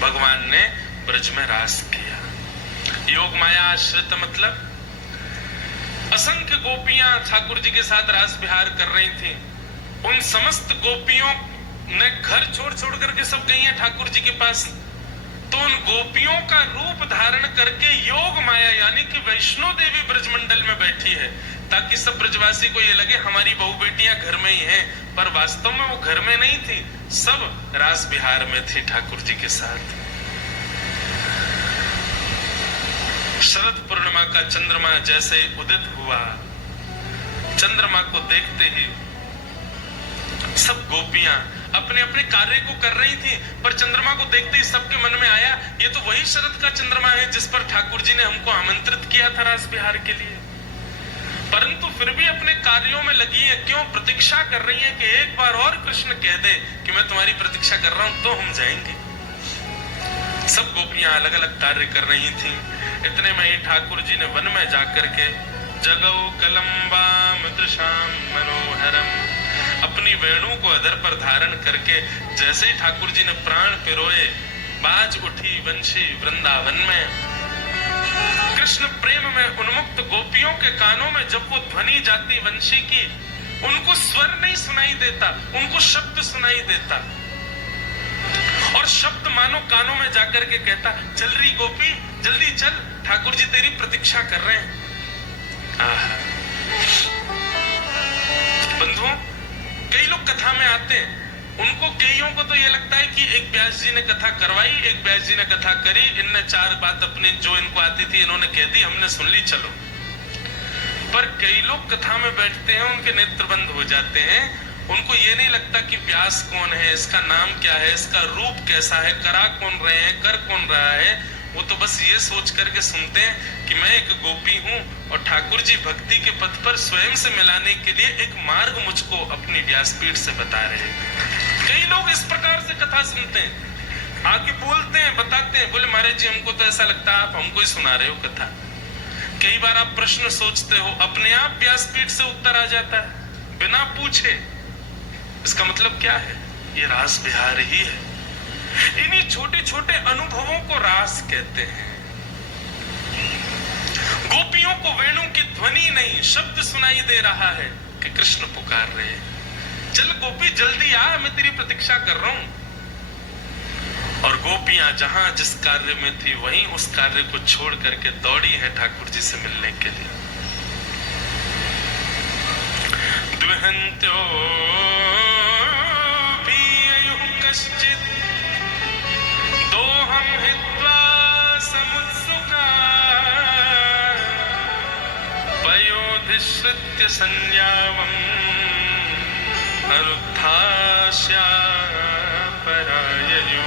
भगवान ने ब्रज में रास किया। योग माया आश्रित मतलब असंख्य गोपियां ठाकुर जी के साथ रास विहार कर रही थी। उन समस्त गोपियों ने घर छोड़ छोड़ करके सब गई हैं ठाकुर जी के पास। तो उन गोपियों का रूप धारण करके योग माया यानी कि वैष्णो देवी ब्रजमंडल में बैठी है, ताकि सब ब्रजवासी को ये लगे हमारी बहू बेटियां घर में ही हैं, पर वास्तव में वो घर में नहीं थी, सब रास बिहार में थी ठाकुर जी के साथ। शरद पूर्णिमा का चंद्रमा जैसे उदित हुआ, चंद्रमा को देखते ही सब गोपियां अपने अपने कार्य को कर रही थी, पर चंद्रमा को देखते ही सबके मन में आया ये तो वही शरद का चंद्रमा है जिस पर ठाकुर जी ने हमको आमंत्रित किया था रास बिहार के लिए। परंतु फिर भी अपने कार्यों में लगी है, क्यों प्रतीक्षा कर रही है कि एक बार और कृष्ण कह दे कि मैं तुम्हारी प्रतीक्षा कर रहा हूं तो हम जाएंगे। सब गोपियां अलग अलग कार्य कर रही थी। इतने में ही ठाकुर जी ने वन में जाकर के जगौ कलम्बाम दृशाम मनोहरम, अपनी वेणु को अधर पर धारण करके जैसे ही ठाकुर जी ने प्राण पिरोए, बाज उठी वंशी वृंदावन में। कृष्ण प्रेम में उन्मुक्त गोपियों के कानों में जब वो ध्वनि जाती वंशी की, उनको स्वर नहीं सुनाई देता, उनको शब्द सुनाई देता, और शब्द मानो कानों में जाकर के कहता चल रही गोपी जल्दी चल, ठाकुर जी तेरी प्रतीक्षा कर रहे हैं। बंधुओं, कई लोग कथा में आते हैं, उनको कईयों को तो ये लगता है कि एक व्यास जी ने कथा करवाई, एक व्यास जी ने कथा करी, इनने चार बात अपनी जो इनको आती थी इन्होंने कह दी, हमने सुन ली, चलो। पर कई लोग कथा में बैठते हैं, उनके नेत्र बंद हो जाते हैं, उनको ये नहीं लगता कि व्यास कौन है, इसका नाम क्या है, इसका रूप कैसा है, करा कौन रहे हैं, कर कौन रहा है। वो तो बस ये सोच करके सुनते हैं कि मैं एक गोपी हूं और ठाकुर जी भक्ति के पथ पर स्वयं से मिलाने के लिए एक मार्ग मुझको अपनी व्यासपीठ से बता रहे हैं। कई लोग इस प्रकार से कथा सुनते हैं, आके बोलते हैं, बताते हैं, बोले महाराज जी हमको तो ऐसा लगता है आप हमको ही सुना रहे हो कथा। कई बार आप प्रश्न सोचते हो, अपने आप व्यासपीठ से उत्तर आ जाता है बिना पूछे। इसका मतलब क्या है? ये रास बिहार ही है। इन्हीं छोटे छोटे अनुभवों को रास कहते हैं। गोपियों को वेणु की ध्वनि नहीं शब्द सुनाई दे रहा है कि कृष्ण पुकार रहे, चल गोपी जल्दी आ, मैं तेरी प्रतीक्षा कर रहा हूं। और गोपियां जहां जिस कार्य में थी वहीं उस कार्य को छोड़ करके दौड़ी है ठाकुर जी से मिलने के लिए। द्विहन्त्यो कश्चित् दोहं हित्वा समुत्सुका पयोधिश्रित्य संज्ञावम् अनुत्थास्या पराययो।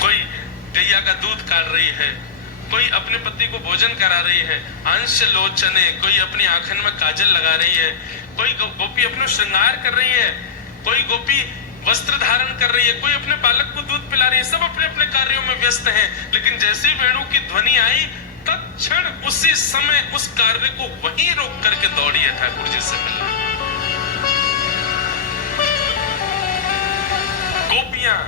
कोई गैया का दूध काट रही है, कोई अपने पति को भोजन करा रही है, अंश लोचने, कोई अपनी आंखन में काजल लगा रही है, कोई गोपी अपना श्रृंगार कर रही है, कोई गोपी वस्त्र धारण कर रही है, कोई अपने बालक को दूध पिला रही है, सब अपने अपने कार्यों में व्यस्त हैं। लेकिन जैसे वेणु की ध्वनि आई तत्क्षण उसी समय उस कार्य को वहीं रोक करके दौड़ी है ठाकुर जी से मिलने। गोपियां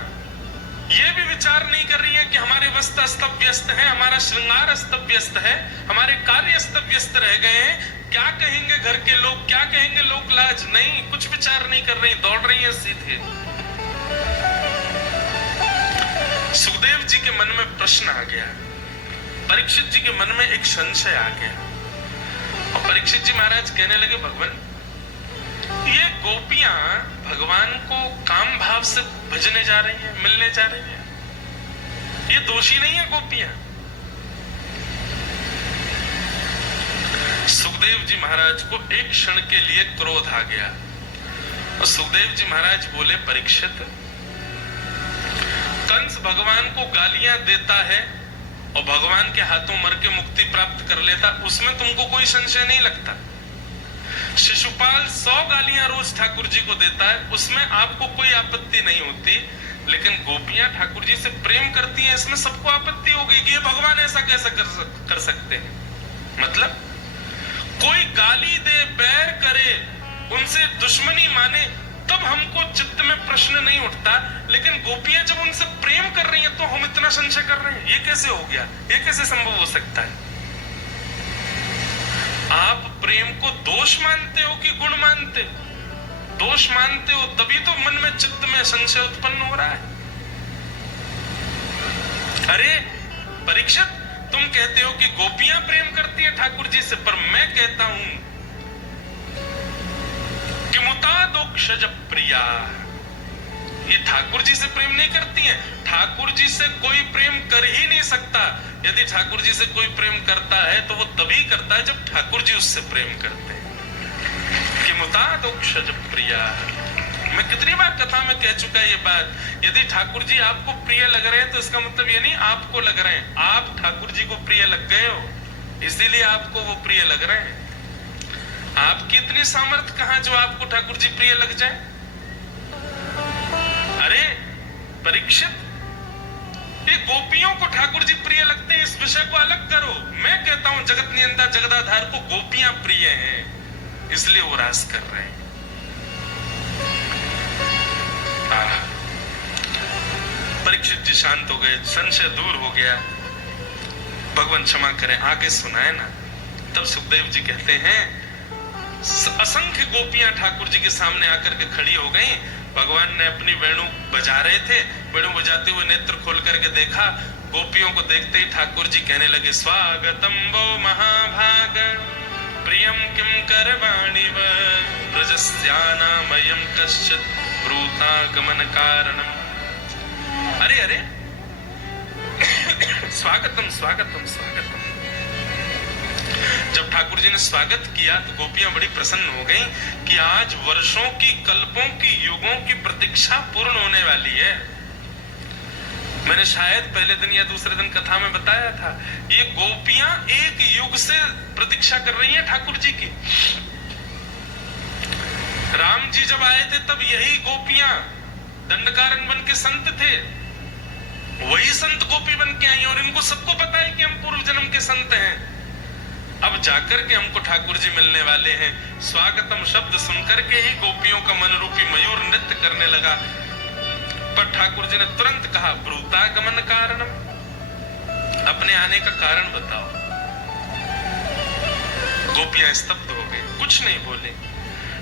ये भी विचार नहीं कर रही है कि हमारे वस्त्र अस्त व्यस्त हैं, हमारा श्रृंगार अस्त व्यस्त है, हमारे कार्य अस्त व्यस्त रह गए हैं, क्या कहेंगे घर के लोग, क्या कहेंगे लोग लाज। नहीं, कुछ विचार नहीं कर रही, दौड़ रही है सीधे। सुखदेव जी के मन में प्रश्न आ गया, परीक्षित जी के मन में एक संशय आ गया, और परीक्षित जी महाराज कहने लगे भगवान ये गोपियां भगवान को काम भाव से भजने जा रही हैं, मिलने जा रही हैं, ये दोषी नहीं है गोपियां। सुखदेव जी महाराज को एक क्षण के लिए क्रोध आ गया, और सुखदेव जी महाराज बोले, परीक्षित, कंस भगवान को गालियां देता है और भगवान के हाथों मर के मुक्ति प्राप्त कर लेता, उसमें तुमको कोई संशय नहीं लगता। शिशुपाल 100 गालियां रोज ठाकुर जी को देता है, उसमें आपको कोई आपत्ति नहीं होती, लेकिन गोपियां ठाकुर जी से प्रेम करती हैं, इसमें सबको आपत्ति हो गई कि ये भगवान ऐसा कैसा कर सकते हैं। मतलब कोई गाली दे, बैर करे, उनसे दुश्मनी माने, तब हमको चित्त में प्रश्न नहीं उठता, लेकिन गोपियां जब उनसे प्रेम कर रही हैं तो हम इतना संशय कर रहे हैं, ये कैसे हो गया, ये कैसे संभव हो सकता है। आप प्रेम को दोष मानते हो कि गुण मानते हो? दोष मानते हो, तभी तो मन में, चित्त में संशय उत्पन्न हो रहा है। अरे परीक्षित, तुम कहते हो कि गोपियां प्रेम करती हैं ठाकुर जी से, पर मैं कहता हूं कि मुतादोक्षज प्रिया, ये ठाकुर जी से प्रेम नहीं करती हैं। ठाकुर जी से कोई प्रेम कर ही नहीं सकता। यदि ठाकुर जी से कोई प्रेम करता है तो वो तभी करता है जब ठाकुर जी उससे प्रेम करते हैं। कि मुतादोक्षज प्रिया, मैं कितनी बार कथा में कह चुका ये बात। यदि ठाकुर जी आपको प्रिय लग रहे हैं तो इसका मतलब ये नहीं आपको लग रहे हैं, आप ठाकुर जी को प्रिय लग गए हो, इसीलिए आपको वो प्रिय लग रहे हैं। आपकी इतनी सामर्थ्य कहां जो आपको ठाकुर जी प्रिय लग जाए। अरे परीक्षित, ये गोपियों को ठाकुर जी प्रिय लगते हैं, इस विषय को अलग करो। मैं कहता हूं जगत नियंता जगदाधार को गोपियां प्रिय हैं, इसलिए वो रास कर रहे हैं। परीक्षित जी शांत हो गए, संशय दूर हो गया। भगवान क्षमा करें, आगे सुनाए ना। तब सुखदेव जी कहते हैं, असंख्य गोपियां ठाकुर जी के सामने आकर के खड़ी हो गईं। भगवान ने अपनी वेणु बजा रहे थे, वेणु बजाते हुए नेत्र खोल करके देखा, गोपियों को देखते ही ठाकुर जी कहने लगे, स्वागतम वो महाभाग प्रियम किम करवाणि व ब्रजस्यानामयं कश्चित् ब्रूतागमन कारणम। अरे अरे स्वागतम स्वागतम स्वागतम। जब ठाकुर जी ने स्वागत किया तो गोपियां बड़ी प्रसन्न हो गईं कि आज वर्षों की, कल्पों की, युगों की प्रतीक्षा पूर्ण होने वाली है। मैंने शायद पहले दिन या दूसरे दिन कथा में बताया था, ये गोपियां एक युग से प्रतीक्षा कर रही हैं ठाकुर जी की। राम जी जब आए थे तब यही गोपियां दंडकारण्य बन के संत थे, वही संत गोपी बन के आई और इनको सबको पता है कि हम पूर्व जन्म के संत हैं। अब जाकर के हमको ठाकुर जी मिलने वाले हैं। स्वागतम शब्द सुनकर के ही गोपियों का मन रूपी मयूर नृत्य करने लगा। पर ठाकुर जी ने तुरंत कहा, ब्रूतागमन कारणम, अपने आने का कारण बताओ। गोपियां स्तब्ध हो गई, कुछ नहीं बोले।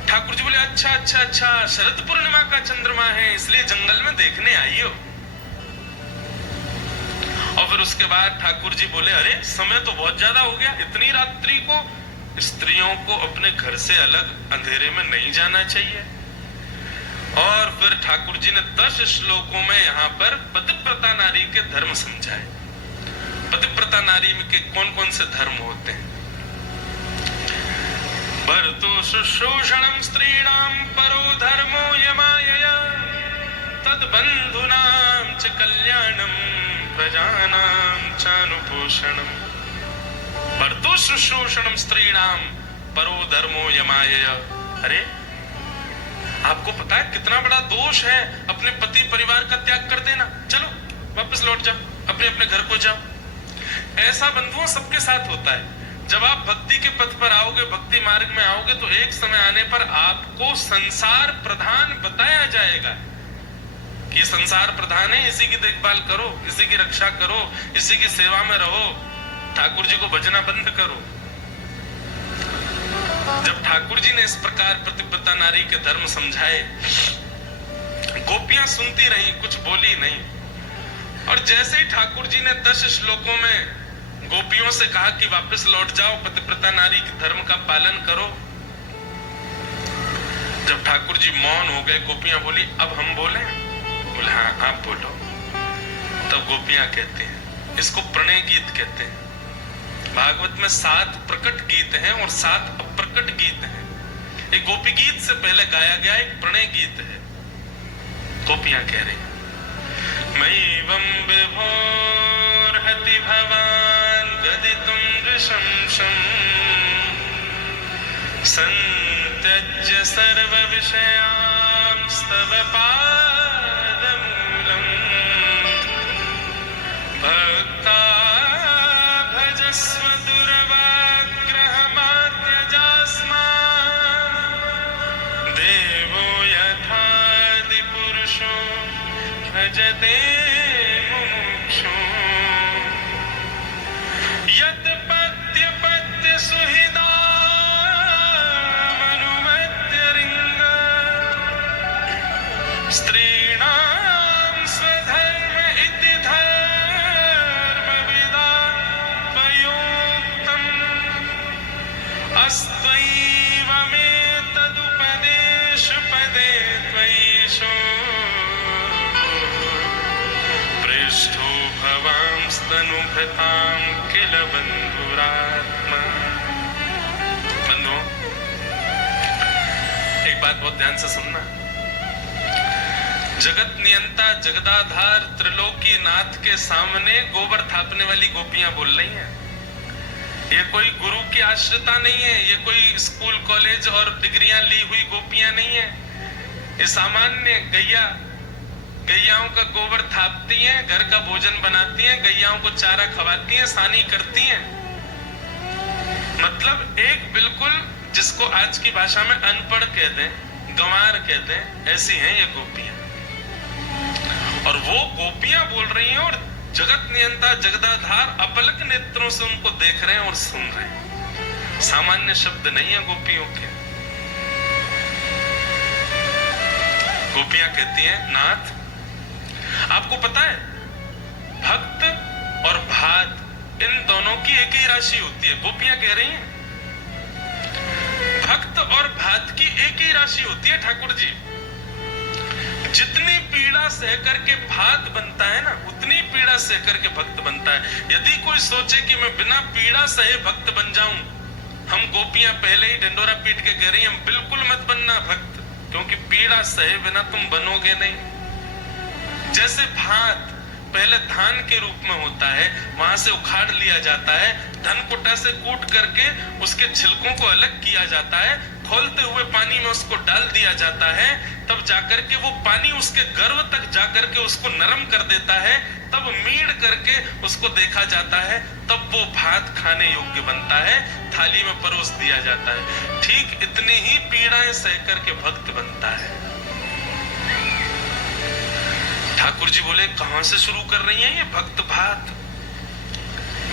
ठाकुर जी बोले, अच्छा अच्छा अच्छा, शरद पूर्णिमा का चंद्रमा है इसलिए जंगल में देखने आई हो। और फिर उसके बाद ठाकुर जी बोले, अरे समय तो बहुत ज्यादा हो गया, इतनी रात्रि को स्त्रियों को अपने घर से अलग अंधेरे में नहीं जाना चाहिए। और फिर ठाकुर जी ने 10 श्लोकों में यहाँ पर पतिव्रता नारी के धर्म समझाए। पतिव्रता नारी के कौन कौन से धर्म होते हैं। भर्तु शुश्रूषणं स्त्रीणां परो धर्मो यमायया तद्बन्धूनां च कल्याणं प्रजानां चानुपोषणम्। भर्तु शुश्रूषणं स्त्रीणां परो धर्मो यमायया। अरे आपको पता है कितना बड़ा दोष है अपने पति परिवार का त्याग कर देना। चलो वापस लौट जाओ, अपने अपने घर को जाओ। ऐसा बंधुओं सबके साथ होता है। जब आप भक्ति के पथ पर आओगे, भक्ति मार्ग में आओगे, तो एक समय आने पर आपको संसार प्रधान बताया जाएगा कि संसार प्रधान है, इसी की देखभाल करो, इसी की रक्षा करो, इसी की सेवा में रहो, ठाकुर जी को भजना बंद करो। जब ठाकुर जी ने इस प्रकार पतिव्रता नारी के धर्म समझाए, गोपियां सुनती रही, कुछ बोली नहीं। और जैसे ही ठाकुर जी ने 10 श्लोकों में गोपियों से कहा कि वापस लौट जाओ, पतिव्रता नारी के धर्म का पालन करो, जब ठाकुर जी मौन हो गए, गोपियां बोली, अब हम बोले? बोले हाँ आप बोलो। तब गोपियां कहते हैं, इसको प्रणय गीत कहते हैं। भागवत में 7 प्रकट गीत हैं और 7 अप्रकट गीत हैं। एक गोपी गीत से पहले गाया गया एक प्रणय गीत है। गोपियां कह रही मैवं विभोर्हति भवान् गदितुं नृशंसम् संत्यज्य सर्वविषयांस्तव पादमूलम् भक्ता भजस्व दुर्वाग्रहमात्यजास्मान् देवो यथादिपुरुषो भजते मुमुक्षु यत् पत्य पत्य सुहृदामनुमत्य रिंग स्त्रीणां स्वधर्म इति धर्मविदापयोक्तम् अस्त्वैवमेतदुपदेशपदे त्वयीशो पृष्ठो भवांस्तनुभृतां किल बंधुरात्मा। बंधु, एक बात बहुत ध्यान से सुनना। जगत नियंता जगदाधार त्रिलोकी नाथ के सामने गोबर थापने वाली गोपियां बोल रही हैं। ये कोई गुरु की आश्रिता नहीं है, ये कोई स्कूल कॉलेज और डिग्रियां ली हुई गोपियां नहीं है। ये सामान्य गैयाओं का गोबर थापती हैं, घर का भोजन बनाती हैं, गैयाओं को चारा खवाती हैं, सानी करती हैं। मतलब एक बिल्कुल जिसको आज की भाषा में अनपढ़ कहते हैं, गंवार कहते हैं, ऐसी हैं ये गोपियां। और वो गोपियां बोल रही हैं और जगत नियंता जगदाधार अपलक नेत्रों से उनको देख रहे हैं और सुन रहे हैं। सामान्य शब्द नहीं है गोपियों के। गोपियां कहती हैं नाथ, आपको पता है भक्त और भात इन दोनों की एक ही राशि होती है। गोपियां कह रही हैं भक्त और भात की एक ही राशि होती है ठाकुर जी। जितनी पीड़ा सह करके भात बनता है ना, उतनी पीड़ा सह करके भक्त बनता है। यदि कोई सोचे कि मैं बिना पीड़ा सहे भक्त बन जाऊं, हम गोपियां पहले ही ढंडोरा पीट के कह रही हैं बिल्कुल मत बनना भक्त, क्योंकि पीड़ा सहे बिना तुम बनोगे नहीं। जैसे भात पहले धान के रूप में होता है, वहां से उखाड़ लिया जाता है, धनकुटा से कूट करके उसके छिलकों को अलग किया जाता है, खौलते हुए पानी में उसको डाल दिया जाता है, तब जाकर के वो पानी उसके गर्भ तक जाकर के उसको नरम कर देता है, तब मीड़ करके उसको देखा जाता है, तब वो भात खाने योग्य बनता है, थाली में परोस दिया जाता है। ठीक इतनी ही पीड़ाएं सह करके भक्त बनता है। ठाकुर जी बोले कहां से शुरू कर रही हैं ये भक्त भात?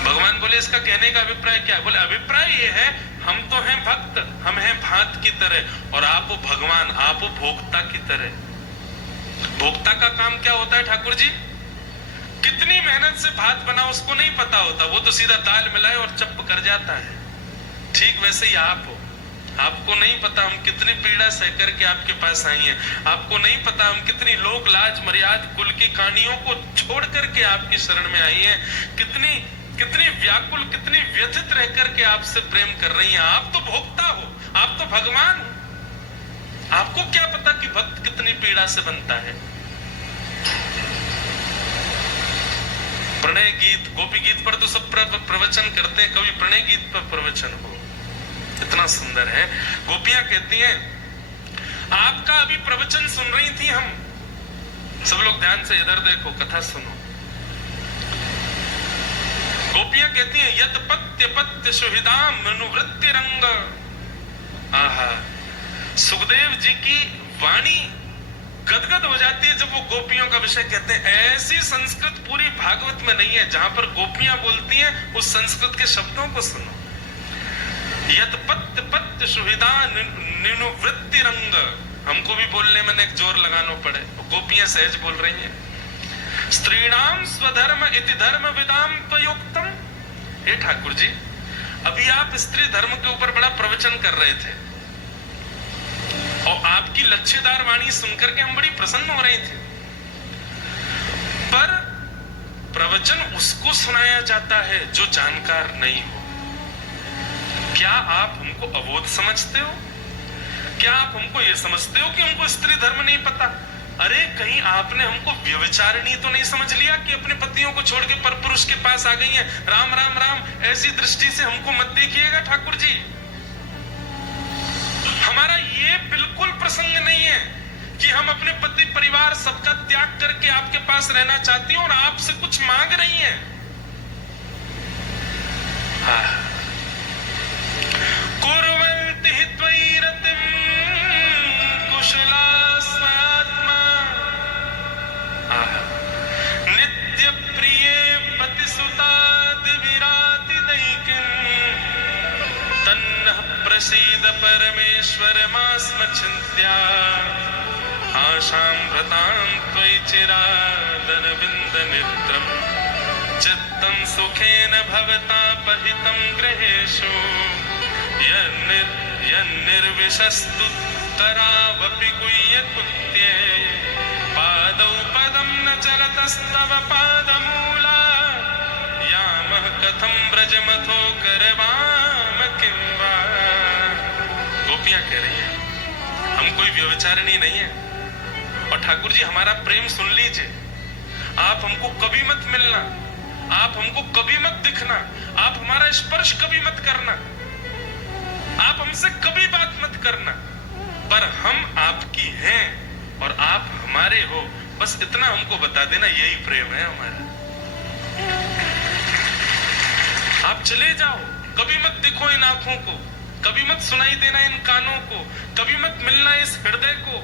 भगवान बोले इसका कहने का अभिप्राय क्या है? बोले अभिप्राय ये है हम तो हैं भक्त, हम हैं भात की तरह, और आप हो भगवान, आप हो भोक्ता की तरह। भोक्ता का काम क्या होता है ठाकुर जी? कितनी मेहनत से भात बना उसको नहीं पता होता, वो तो सीधा दाल मिलाए और चप कर जाता है। ठीक वैसे ही आप हो, आपको नहीं पता हम कितनी पीड़ा सह करके आपके पास आई हैं, आपको नहीं पता हम कितनी लोक लाज मर्याद कुल की कहानियों को छोड़ करके आपकी शरण में आई हैं, कितनी व्याकुल, कितनी व्यथित रह करके आपसे प्रेम कर रही हैं। आप तो भोक्ता हो, आप तो भगवान हो, आपको क्या पता कि भक्त कितनी पीड़ा से बनता है। प्रणय गीत, गोपी गीत पर तो सब प्रवचन करते हैं, कभी प्रणय गीत पर प्रवचन हो, इतना सुंदर है। गोपियां कहती हैं आपका अभी प्रवचन सुन रही थी हम, सब लोग ध्यान से इधर देखो, कथा सुनो। गोपियां कहती हैं यत पत्य पत्य सुहृदाम अनुवृत्ति रंग। आहा, सुखदेव जी की वाणी गदगद हो जाती है जब वो गोपियों का विषय कहते हैं। ऐसी संस्कृत पूरी भागवत में नहीं है जहां पर गोपियां बोलती हैं उस संस्कृत के शब्दों को सुनो। यत पत्य पत्य सुहृदा निनुवृत्ति रंग, हमको भी बोलने में एक जोर लगाना पड़े, गोपियां सहज बोल रही हैं। स्त्रीणाम स्वधर्म इति धर्म विदाम त्वयोक्तम। हे ठाकुर जी, अभी आप स्त्री धर्म के ऊपर बड़ा प्रवचन कर रहे थे और आपकी लच्छेदार वाणी सुनकर के हम बड़ी प्रसन्न हो रहे थे, पर प्रवचन उसको सुनाया जाता है जो जानकार नहीं हो। क्या आप हमको अबोध समझते हो? क्या आप हमको ये समझते हो कि हमको स्त्री धर्म नहीं पता? अरे कहीं आपने हमको व्यभिचारिणी तो नहीं समझ लिया कि अपने पतियों को छोड़ के परपुरुष के पास आ गई हैं? राम राम राम, ऐसी दृष्टि से हमको मत देखिएगा ठाकुर जी। हमारा ये बिल्कुल प्रसंग नहीं है कि हम अपने पति परिवार सबका त्याग करके आपके पास रहना चाहती हूं और आपसे कुछ मांग रही हैं। कुर्वन्ति हि त्वयि रतिं कुशला स्वात्मा नित्य प्रिये पतिसुतादिविरातिदैकिं तन्नः प्रसीद परमेश्वरमास्मचिन्त्या आशां व्रतां त्वयि चिरादरविन्दनेत्रम् चित्तं सुखेन भवता पहितं गृहेषु यन्निर्विशस्तु तरावपि गुह्यकृत्ये पादौ पदं न चलतस्तव पादमूला यामः कथं व्रजमथो करवाम किं वा। गोपियां कह रही हैं हम कोई व्यभिचारिणी नहीं है, और ठाकुर जी हमारा प्रेम सुन लीजिए। आप हमको कभी मत मिलना, आप हमको कभी मत दिखना, आप हमारा स्पर्श कभी मत करना, आप हमसे कभी बात मत करना, पर हम आपकी हैं और आप हमारे हो, बस इतना हमको बता देना, यही प्रेम है हमारा। आप चले जाओ, कभी मत दिखो इन आंखों को, कभी मत सुनाई देना इन कानों को, कभी मत मिलना इस हृदय को,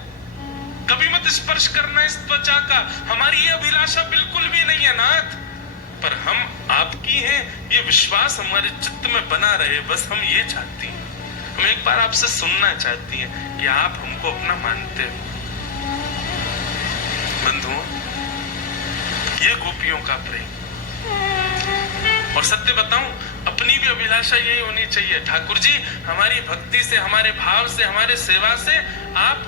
कभी मत स्पर्श करना इस त्वचा का। हमारी ये अभिलाषा बिल्कुल भी नहीं है नाथ, पर हम आपकी हैं ये विश्वास हमारे चित्त में बना रहे, बस हम ये चाहती हैं। हम एक बार आपसे सुनना चाहती हैं कि आप हमको अपना मानते हो। बंधुओं, ये गोपियों का प्रेम। और सत्य बताऊं, अपनी भी अभिलाषा यही होनी चाहिए। ठाकुर जी हमारी भक्ति से, हमारे भाव से, हमारे सेवा से आप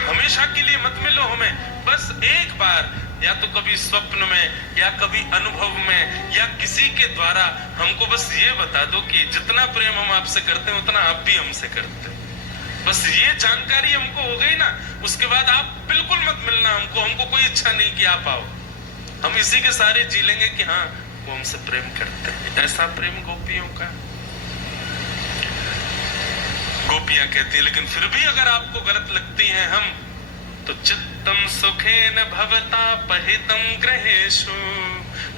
हमेशा के लिए मत मिलो हमें, बस एक बार, या तो कभी स्वप्न में, या कभी अनुभव में, या किसी के द्वारा हमको बस ये बता दो कि जितना प्रेम हम आपसे करते हैं उतना आप भी हमसे करते हैं। बस ये जानकारी हमको हो गई ना, उसके बाद आप बिल्कुल मत मिलना हमको कोई इच्छा नहीं कि आप आओ। हम इसी के सारे जी लेंगे कि हाँ वो हमसे प्रेम करते हैं। ऐसा प्रेम गोपियों का। गोपियां कहती है लेकिन फिर भी अगर आपको गलत लगती हैं हम, तो चित्तम सुखेन भवता पहितम गृहेषु,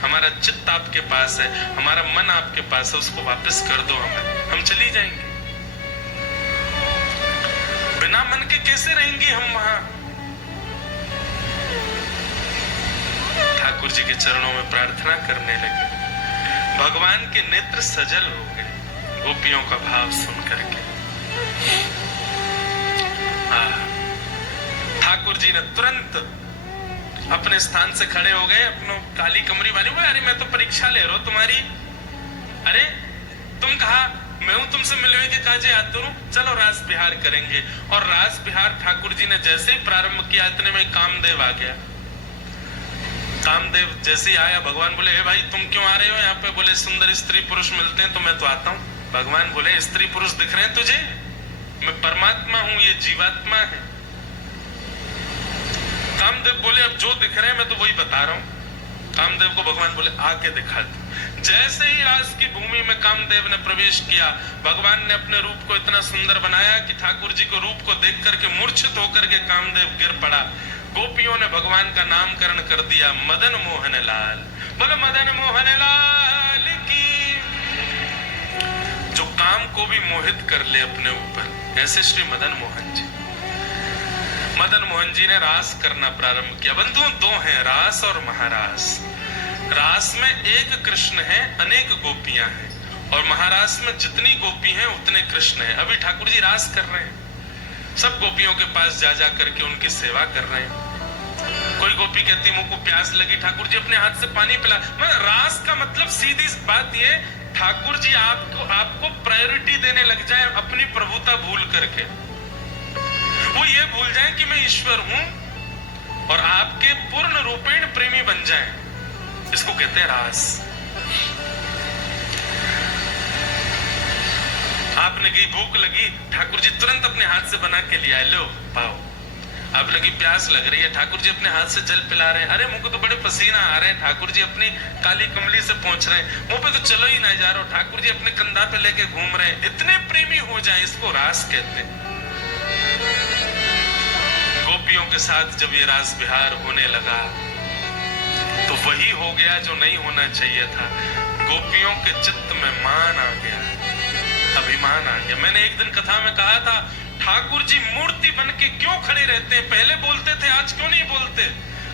हमारा चित्त आपके पास है, हमारा मन आपके पास है, उसको वापस कर दो हमें, हम चली जाएंगे। बिना मन के कैसे रहेंगे हम वहां? ठाकुर जी के चरणों में प्रार्थना करने लगे। भगवान के नेत्र सजल हो गए गोपियों का भाव सुन करके। ठाकुर जी ने तुरंत अपने स्थान से खड़े हो गए, अपनो काली कमरी वाली, बोले अरे मैं तो परीक्षा ले रहा हूं तुम्हारी, अरे तुम कहा मैं हूं तुमसे मिलने के काजे आते हूं, चलो रास बिहार करेंगे। और रास बिहार ठाकुर जी ने जैसे ही प्रारंभ किया, इतने में कामदेव आ गया। कामदेव जैसे ही आया, भगवान बोले हे भाई तुम क्यों आ रहे हो यहाँ पे? बोले सुंदर स्त्री पुरुष मिलते हैं तो मैं तो आता हूँ। भगवान बोले स्त्री पुरुष दिख रहे हैं तुझे? मैं परमात्मा हूं, ये जीवात्मा है। कामदेव बोले अब जो दिख रहे हैं मैं तो वही बता रहा हूं। कामदेव को भगवान बोले आके दिखा दो। जैसे ही रास की भूमि में कामदेव ने प्रवेश किया, भगवान ने अपने रूप को इतना सुंदर बनाया कि ठाकुर जी को रूप को देख करके मूर्छित होकर के कामदेव गिर पड़ा। गोपियों ने भगवान का नामकरण कर दिया मदन मोहन लाल। बोलो मदन मोहन लाल की। जो काम को भी मोहित कर ले अपने ऊपर, ऐसे श्री मदन मोहन जी। मदन मोहन जी ने रास करना प्रारंभ किया। बंधुओं, दो हैं, रास और महारास। रास में एक कृष्ण है, अनेक गोपियां हैं, और महारास में जितनी गोपी हैं उतने कृष्ण हैं। अभी ठाकुर जी रास कर रहे हैं, सब गोपियों के पास जा जा करके उनकी सेवा कर रहे हैं। कोई गोपी कहती मुझको प्यास लगी, ठाकुर जी अपने हाथ से पानी पिला। रास का मतलब सीधी बात ये, ठाकुर जी आपको प्रायोरिटी देने लग जाए अपनी प्रभुता भूल करके। वो ये भूल जाए कि मैं ईश्वर हूं और आपके पूर्ण रूपेण प्रेमी बन जाए। इसको कहते हैं रास। आपने की भूख लगी, ठाकुर जी तुरंत अपने हाथ से बना के लिया, लो पाओ। आपने की प्यास लग रही है, ठाकुर जी अपने हाथ से जल पिला रहे हैं। अरे मुंह को तो बड़े पसीना आ रहे हैं, ठाकुर जी अपनी काली कमली से पहुंच रहे हैं। मुंह पे तो चलो ही ना जा रहा, ठाकुर जी अपने कंधा पे लेके घूम रहे हैं। इतने प्रेमी हो जाए, इसको रास कहते हैं। गोपियों के साथ जब ये रास विहार होने लगा तो वही हो गया जो नहीं होना चाहिए था। गोपियों के चित्त में मान आ गया, अभिमान आ गया। मैंने एक दिन कथा में कहा था, ठाकुर जी मूर्ति बन के क्यों खड़े रहते हैं? पहले बोलते थे, आज क्यों नहीं बोलते?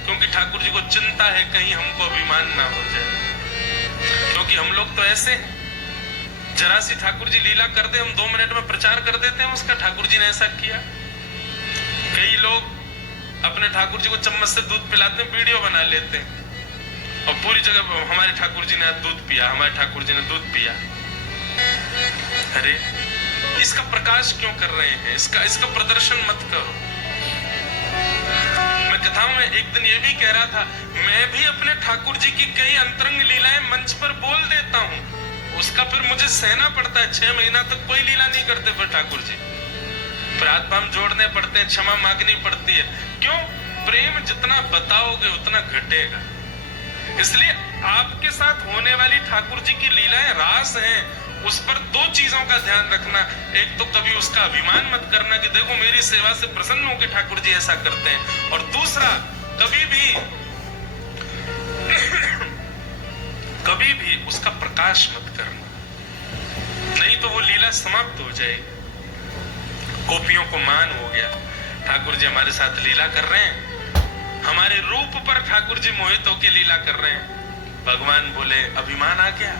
क्योंकि ठाकुर जी को चिंता है कहीं हमको अभिमान ना हो जाए। क्योंकि हम लोग तो ऐसे हैं, जरा सी ठाकुर जी लीला कर दे, हम 2 मिनट में प्रचार कर देते हैं उसका, ठाकुर जी ने ऐसा किया। कई लोग अपने ठाकुर जी को चम्मच से दूध पिलाते हैं, वीडियो बना लेते हैं और पूरी जगह हमारे ठाकुर जी ने दूध पिया, हमारे ठाकुर जी ने दूध पिया। अरे इसका प्रकाश क्यों कर रहे हैं? इसका प्रदर्शन मत करो। मैं कथाओं में एक दिन ये भी कह रहा था, मैं भी अपने ठाकुर जी की कई अंतरंग लीलाएं मंच पर बोल देता हूं, उसका फिर मुझे सहना पड़ता है। 6 महीना तक कोई लीला नहीं करते फिर ठाकुर जी, प्रात भाम जोड़ने पड़ते हैं, क्षमा मांगनी पड़ती है। क्यों? प्रेम जितना बताओगे उतना घटेगा। इसलिए आपके साथ होने वाली ठाकुर जी की लीलाएं रास हैं, उस पर 2 चीजों का ध्यान रखना। एक तो कभी उसका अभिमान मत करना कि देखो मेरी सेवा से प्रसन्न होकर ठाकुर जी ऐसा करते हैं, और दूसरा कभी भी उसका प्रकाश मत करना, नहीं तो वो लीला समाप्त हो जाएगी। गोपियों को मान हो गया, ठाकुर जी हमारे साथ लीला कर रहे हैं, हमारे रूप पर ठाकुर जी मोहित होकर लीला कर रहे हैं। भगवान बोले अभिमान आ गया,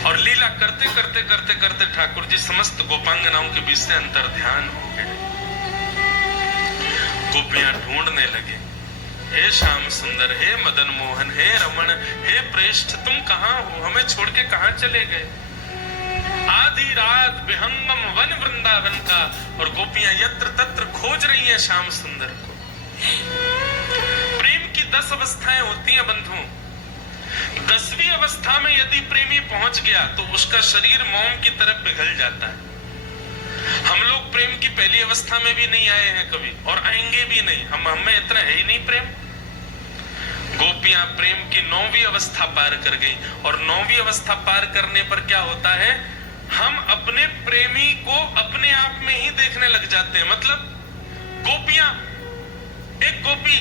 और लीला करते करते करते करते ठाकुर जी समस्त गोपांगनाओं के बीच से अंतर ध्यान हो गए। गोपियां ढूंढने लगे, हे श्याम सुंदर, हे मदन मोहन, हे रमण, हे प्रेष्ठ, तुम कहां हो? हमें छोड़ के कहां चले गए? आधी रात विहंगम वन वृंदावन का, और गोपियां यत्र तत्र खोज रही हैं श्याम सुंदर को। प्रेम की 10 अवस्थाएं होती हैं बंधुओं। 10वीं अवस्था में यदि प्रेमी पहुंच गया तो उसका शरीर मोम की तरफ पिघल जाता है। हम लोग प्रेम की पहली अवस्था में भी नहीं आए हैं कभी, और आएंगे भी नहीं। हमें इतना है ही नहीं प्रेम। गोपियां प्रेम की 9वीं अवस्था पार कर गई, और 9वीं अवस्था पार करने पर क्या होता है, हम अपने प्रेमी को अपने आप में ही देखने लग जाते हैं। मतलब गोपियां, एक गोपी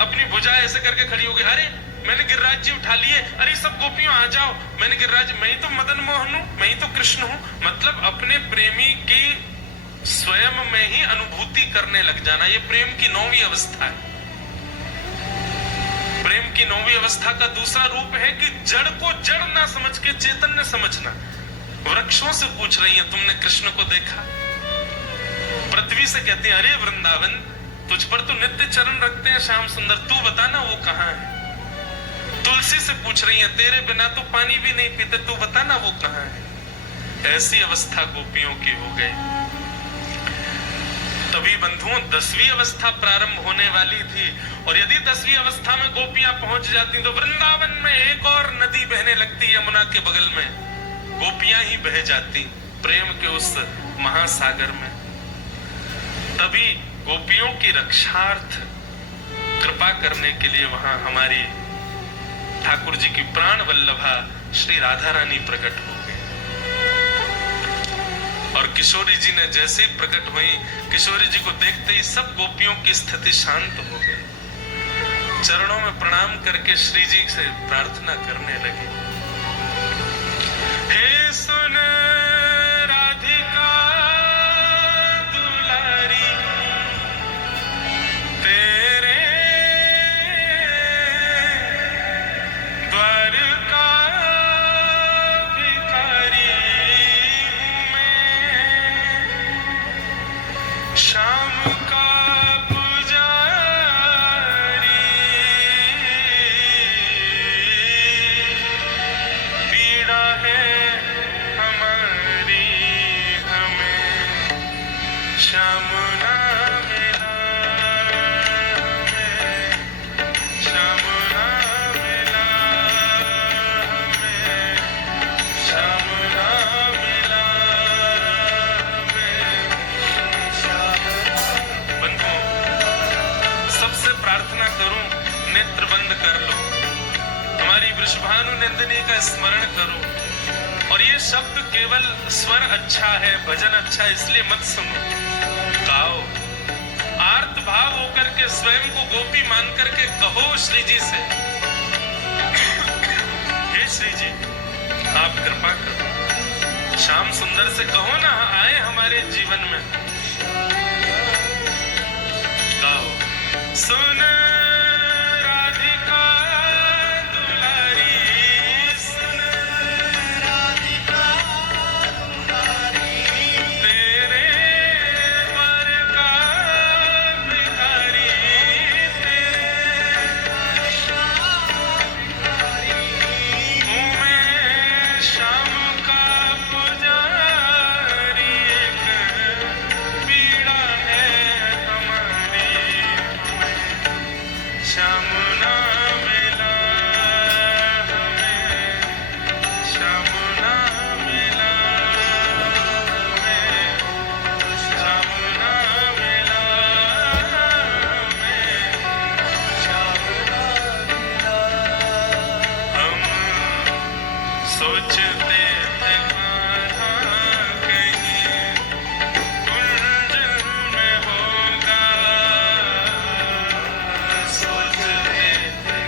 अपनी भुजा ऐसे करके खड़ी हो गई, अरे मैंने गिरिराज जी उठा लिए, अरे सब गोपियों आ जाओ, मैंने गिरिराज, मैं ही तो मदन मोहन हूं, मैं ही तो कृष्ण हूं। मतलब अपने प्रेमी की स्वयं में ही अनुभूति करने लग जाना, ये प्रेम की 9वीं अवस्था है। प्रेम की 9वीं अवस्था का दूसरा रूप है कि जड़ को जड़ ना समझ के चैतन्य समझना। वृक्षों से पूछ रही है, तुमने कृष्ण को देखा? पृथ्वी से कहती है, अरे वृंदावन, तुझ पर तो नित्य चरण रखते हैं श्याम सुंदर, तू बता ना वो कहां है? तुलसी से पूछ रही है, तेरे बिना तो पानी भी नहीं पीते, तू बता ना वो कहां है? ऐसी अवस्था गोपियों की हो गई। तभी बंधुओं 10वीं अवस्था प्रारंभ होने वाली थी, और यदि 10वीं अवस्था में गोपियां पहुंच जाती तो वृंदावन में एक और नदी बहने लगती, यमुना के बगल में गोपियां ही बह जाती प्रेम के उस महासागर में। तभी गोपियों की रक्षार्थ कृपा करने के लिए वहां हमारी ठाकुर जी की प्राण वल्लभा श्री राधा रानी प्रकट हो गई। और किशोरी जी ने जैसे ही प्रकट हुई, किशोरी जी को देखते ही सब गोपियों की स्थिति शांत हो गई। चरणों में प्रणाम करके श्री जी से प्रार्थना करने लगी, हे सुन राधिका दुलारी, तेरे द्वार का भिखारी मैं, शाम का पुजारी, नेत्र बंद कर लो, हमारी वृषभानु नंदिनी का स्मरण करो। और ये शब्द केवल स्वर अच्छा है, भजन अच्छा है इसलिए मत सुनो, गाओ। आर्त भाव होकर के स्वयं को गोपी मान करके कहो श्री जी से, हे श्री जी आप कृपा करो, श्याम सुंदर से कहो ना आए हमारे जीवन में। गाओ। सुन राधिका दुलारी, सुन राधिका दुलारी, तेरे वर का भिखारी, तेरे वर का भिखारी हूँ मैं, श्याम का पुजारी, एक पीड़ा है हमारी, श्याम ना मिला हमें, श्याम ना मिला हमें, श्याम ना मिला हमें, श्याम ना मिला। हम सोचते थे कहाँ कहीं कुंज में होगा, सोचते थे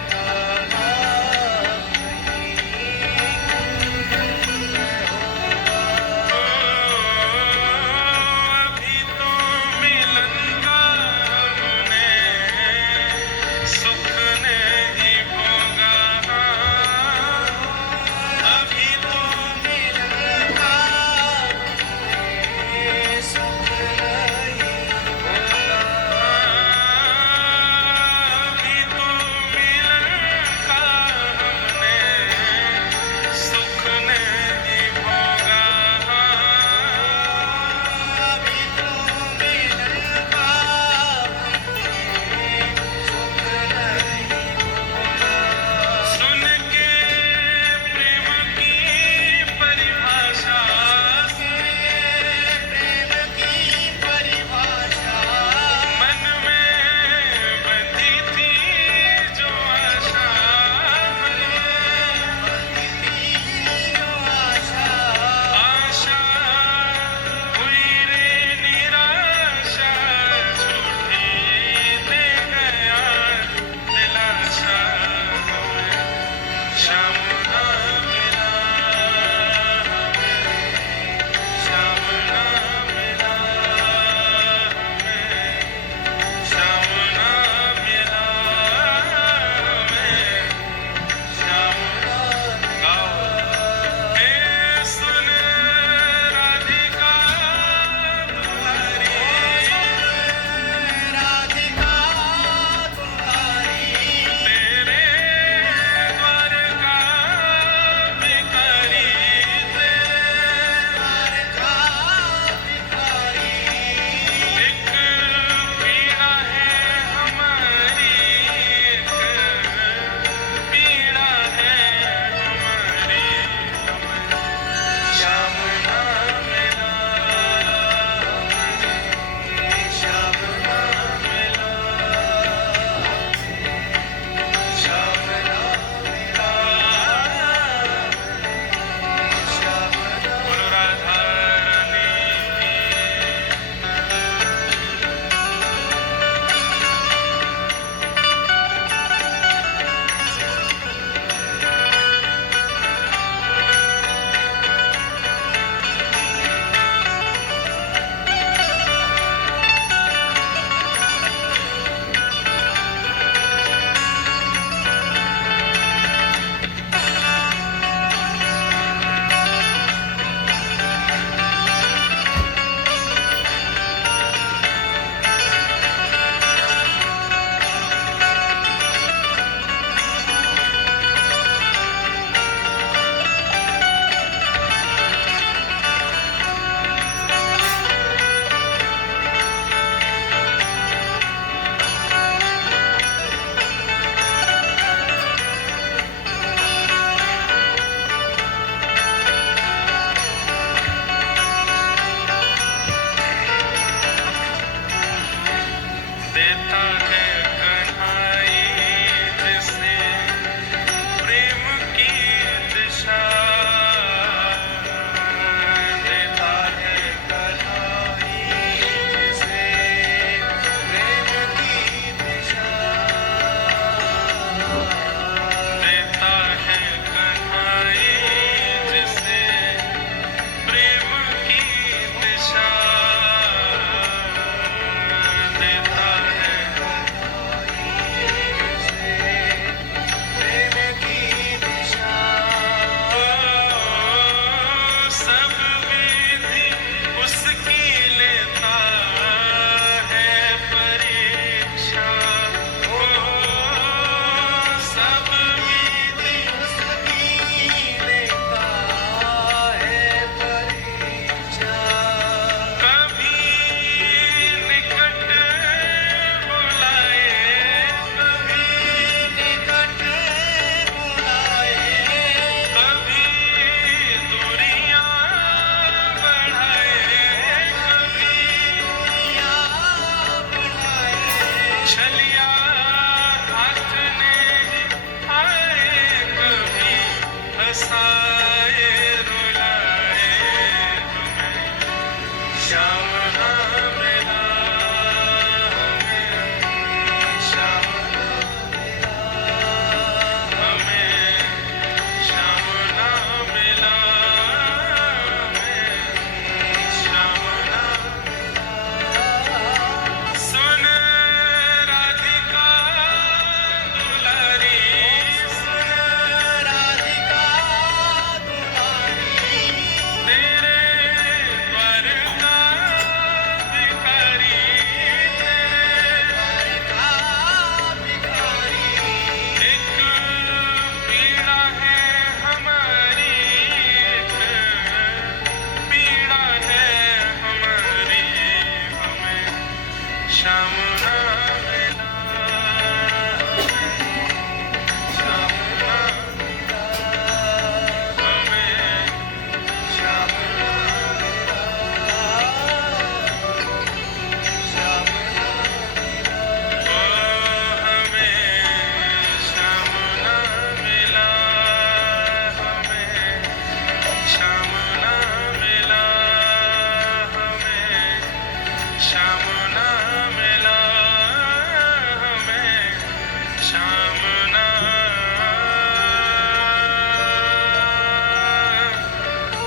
श्याम ना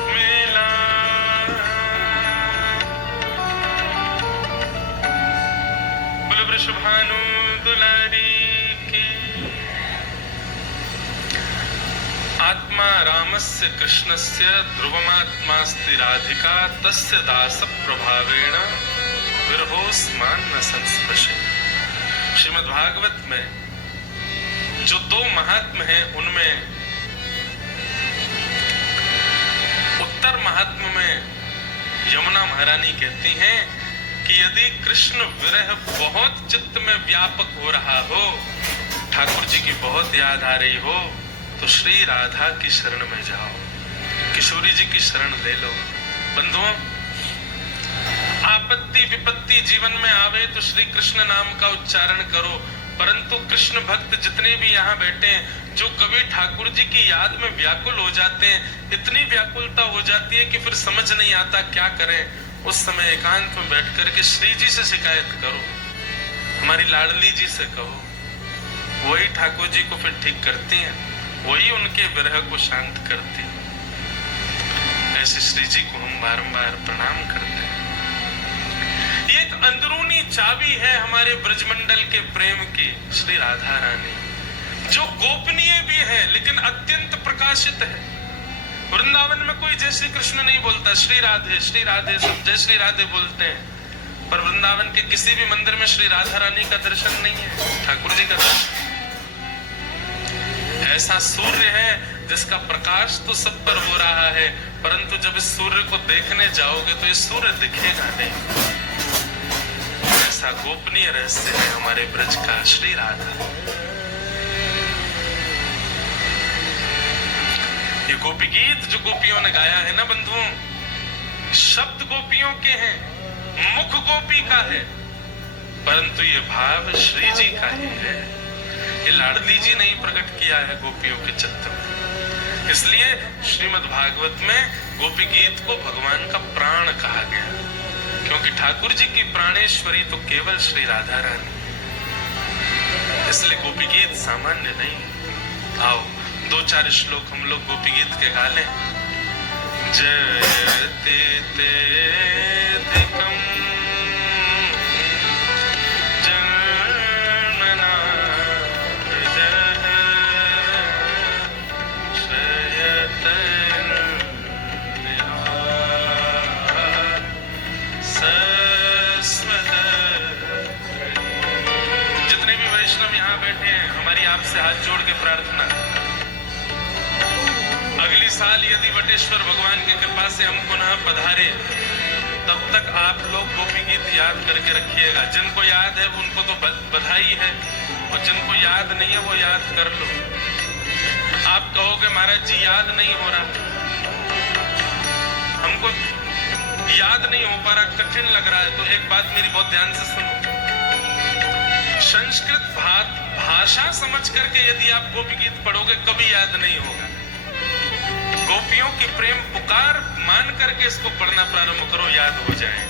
मिला। बोलो वृषभानु दुलारी की। आत्मा रामस्य कृष्णस्य ध्रुवमात्मास्ति राधिका तस्य दास प्रभावेण विरहोस्मान न संस्पृशे। श्रीमद् भागवत में जो दो महात्म हैं उनमें उत्तर महात्म में यमुना महारानी कहती हैं कि यदि कृष्ण विरह बहुत चित्त में व्यापक हो रहा हो, ठाकुर जी की बहुत याद आ रही हो, तो श्री राधा की शरण में जाओ, किशोरी जी की शरण ले लो। बंधुओं, आपत्ति विपत्ति जीवन में आवे तो श्री कृष्ण नाम का उच्चारण करो। परंतु कृष्ण भक्त जितने भी यहाँ बैठे हैं, जो कभी ठाकुर जी की याद में व्याकुल हो जाते हैं, इतनी व्याकुलता हो जाती है कि फिर समझ नहीं आता क्या करें। उस समय एकांत में बैठ करके श्री जी से शिकायत करो, हमारी लाडली जी से कहो, वही ठाकुर जी को फिर ठीक करती हैं, वही उनके विरह को शांत करती। ऐसे श्री जी को हम बारंबार प्रणाम करते हैं। ये एक अंदरूनी चाबी है हमारे ब्रजमंडल के प्रेम की, श्री राधा रानी, जो गोपनीय भी है लेकिन अत्यंत प्रकाशित है। वृंदावन में कोई जय श्री कृष्ण नहीं बोलता, श्री राधे सब जय श्री राधे बोलते हैं, पर वृंदावन के किसी भी मंदिर में श्री राधा रानी का दर्शन नहीं है, ठाकुर जी का दर्शन। ऐसा सूर्य है जिसका प्रकाश तो सब पर हो रहा है, परंतु जब इस सूर्य को देखने जाओगे तो ये सूर्य दिखेगा नहीं। ऐसा गोपनीय रहस्य है हमारे ब्रज का, श्री राधा। ये गोपी गीत जो गोपियों ने गाया है ना बंधुओं, शब्द गोपियों के हैं, मुख गोपी का है, परंतु ये भाव श्री जी का ही है। ये लाडली जी ने ही प्रकट किया है गोपियों के चित्त में। इसलिए श्रीमद् भागवत में गोपी गीत को भगवान का प्राण कहा गया, क्योंकि ठाकुर जी की प्राणेश्वरी तो केवल श्री राधा रानी, इसलिए गोपी गीत सामान्य नहीं। आओ 2-4 श्लोक हम लोग गोपी गीत के गा लें। जयते तेधिकम् आपसे हाथ जोड़ के प्रार्थना, अगली साल यदि वटेश्वर भगवान की कृपा से हम पुनः पधारे, तब तक आप लोग गोपी गीत याद करके रखिएगा। जिनको याद है उनको तो बधाई है, और जिनको याद नहीं है वो याद कर लो। आप कहोगे महाराज जी याद नहीं हो रहा, हमको याद नहीं हो पा रहा, कठिन लग रहा है, तो एक बात मेरी बहुत ध्यान से सुनो। संस्कृत भाषा समझ करके यदि आप गोपी गीत पढ़ोगे कभी याद नहीं होगा। गोपियों की प्रेम पुकार मान करके इसको पढ़ना प्रारंभ करो, याद हो जाएगा।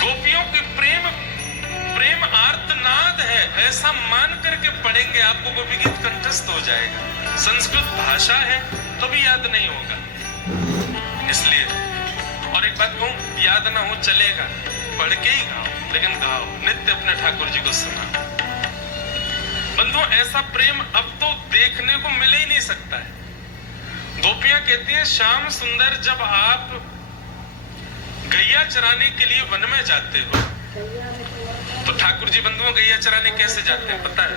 गोपियों की प्रेम आर्तनाद है, ऐसा मान करके पढ़ेंगे आपको गोपी गीत कंठस्थ हो जाएगा। संस्कृत भाषा है कभी याद नहीं होगा। इसलिए और एक बात कहूं, याद ना हो चलेगा, पढ़ के ही गाओ, लेकिन गाओ नित्य अपने ठाकुर जी को सुना। बंधुओं, ऐसा प्रेम अब तो देखने को मिल ही नहीं सकता है। गोपियां कहती हैं श्याम सुंदर, जब आप गैया चराने के लिए वन में जाते हो, तो ठाकुर जी बंधुओं गैया चराने कैसे जाते हैं पता है?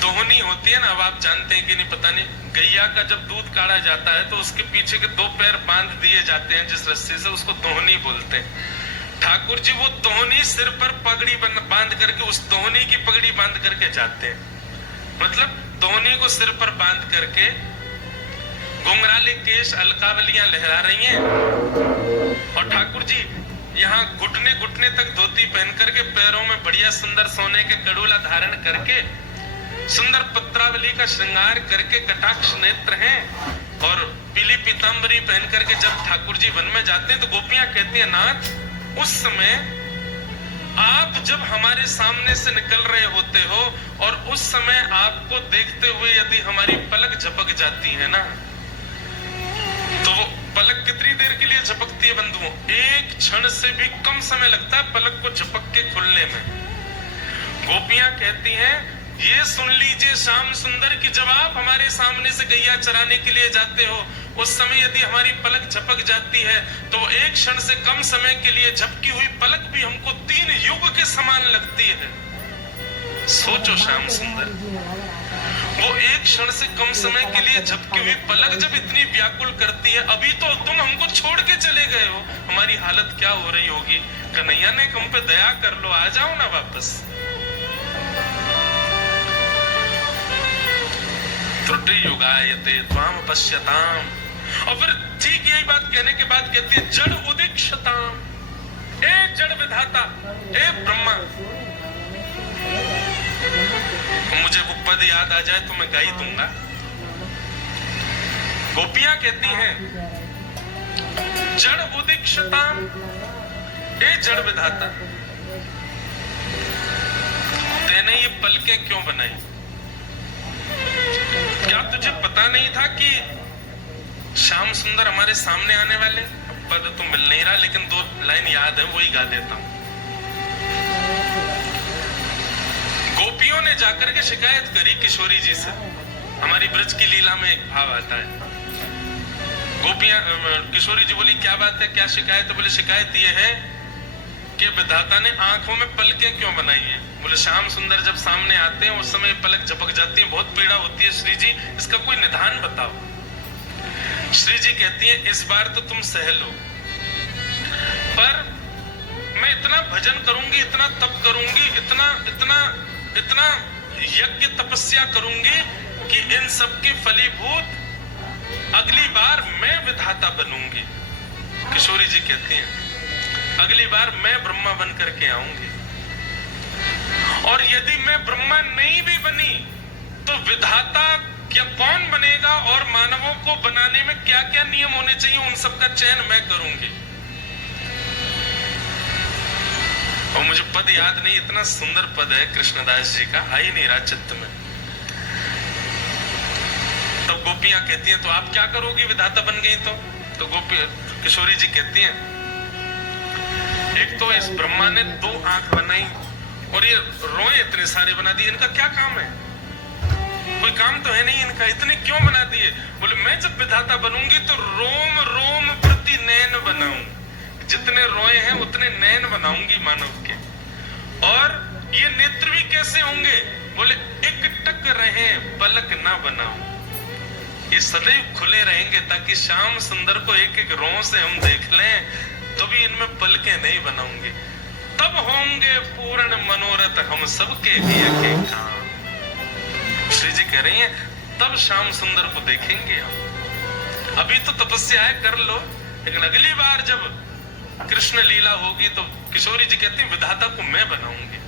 दोहनी होती है ना, अब आप जानते हैं कि नहीं पता नहीं। गैया का जब दूध काढ़ा जाता है तो उसके पीछे के 2 पैर बांध दिए जाते हैं जिस रस्सी से, उसको दोहनी बोलते हैं। ठाकुर जी वो दोहनी सिर पर पगड़ी बांध करके, उस दोहनी की पगड़ी बांध करके जाते हैं। मतलब दोहनी को सिर पर बांध करके घुंघराले केश अलकावलियां लहरा रही हैं, और ठाकुर जी यहाँ घुटने घुटने तक धोती पहन करके, पैरों में बढ़िया सुंदर सोने के कड़ूला धारण करके, सुंदर पत्रावली का श्रृंगार करके, कटाक्ष नेत्र हैं, और पीली पीतांबरी पहन करके जब ठाकुर जी वन में जाते हैं तो गोपियां कहती हैं नाथ, उस समय आप जब हमारे सामने से निकल रहे होते हो और उस समय आपको देखते हुए यदि हमारी पलक झपक जाती है ना, तो वो पलक कितनी देर के लिए झपकती है बंधुओं? एक क्षण से भी कम समय लगता है पलक को झपक के खुलने में। गोपियां कहती हैं, ये सुन लीजिए श्याम सुंदर की जब आप हमारे सामने से गैया चराने के लिए जाते हो, उस समय यदि हमारी पलक झपक जाती है तो एक क्षण से कम समय के लिए झपकी हुई पलक भी हमको 3 युग के समान लगती है। सोचो श्याम सुंदर, वो एक क्षण से कम समय के लिए झपकी हुई पलक जब इतनी व्याकुल करती है, अभी तो तुम हमको छोड़ के चले गए हो, हमारी हालत क्या हो रही होगी? कन्हैया ने हम पे दया कर लो, आ जाओ ना वापस। त्रुटि युगायते त्वाम पश्यताम। और फिर ठीक यही बात कहने के बाद कहती है जड़ उदीक्षताम, ए जड़ विधाता, ए ब्रह्मा। मुझे वो पद याद आ जाए तो मैं गा ही दूंगा। गोपियां कहती हैं जड़ उदीक्षताम, ए जड़ विधाता, तेने ये पलकें क्यों बनाई? क्या तुझे पता नहीं था कि श्याम सुंदर हमारे सामने आने वाले? पद तो मिल नहीं रहा, लेकिन 2 लाइन याद है, वही गा देता हूं। गोपियों ने जाकर के शिकायत करी किशोरी जी से। हमारी ब्रज की लीला में एक भाव आता है। गोपियां, किशोरी जी बोली क्या बात है, क्या शिकायत है? बोले शिकायत ये है कि विधाता ने आंखों में पलकें क्यों बनाई है। बोले श्याम सुंदर जब सामने आते हैं उस समय पलक झपक जाती है, बहुत पीड़ा होती है श्री जी, इसका कोई निदान बताओ। श्री जी कहती है इस बार तो तुम सह लो, पर मैं इतना भजन करूंगी, इतना तप करूंगी, इतना इतना इतना यज्ञ तपस्या करूंगी कि इन सब के फलीभूत अगली बार मैं विधाता बनूंगी। किशोरी जी कहती हैं अगली बार मैं ब्रह्मा बन करके आऊंगी, और यदि मैं ब्रह्मा नहीं भी बनी तो विधाता क्या कौन बनेगा, और मानवों को बनाने में क्या क्या नियम होने चाहिए उन सब का चयन मैं करूंगी। और मुझे पद याद नहीं, इतना सुंदर पद है कृष्णदास जी का, आ ही नहीं रहा चित्त में। तो गोपियां कहती हैं तो आप क्या करोगी विधाता बन गई तो गोपी किशोरी जी कहती हैं एक तो इस ब्रह्मा ने 2 आंख बनाई और ये रोए इतने सारे बना दिए, इनका क्या काम है? कोई काम तो है नहीं इनका, इतने क्यों बना दिए? बोले मैं जब विधाता बनूंगी तो रोम रोम प्रति नैन बनाऊं, जितने रोए हैं उतने नैन बनाऊंगी मानव के। और ये नेत्र भी कैसे होंगे? बोले एक टक रहे पलक ना बनाऊं, ये सदैव खुले रहेंगे ताकि श्याम सुंदर को एक एक रों से हम देख लें, तो भी इनमें पलकें नहीं बनाऊंगी। तब होंगे पूर्ण मनोरथ हम सबके भी एक काम। श्री जी कह रही हैं तब श्याम सुंदर को देखेंगे हम। अभी तो तपस्या है, कर लो, लेकिन अगली बार जब कृष्ण लीला होगी तो किशोरी जी कहती हैं विधाता को मैं बनाऊंगी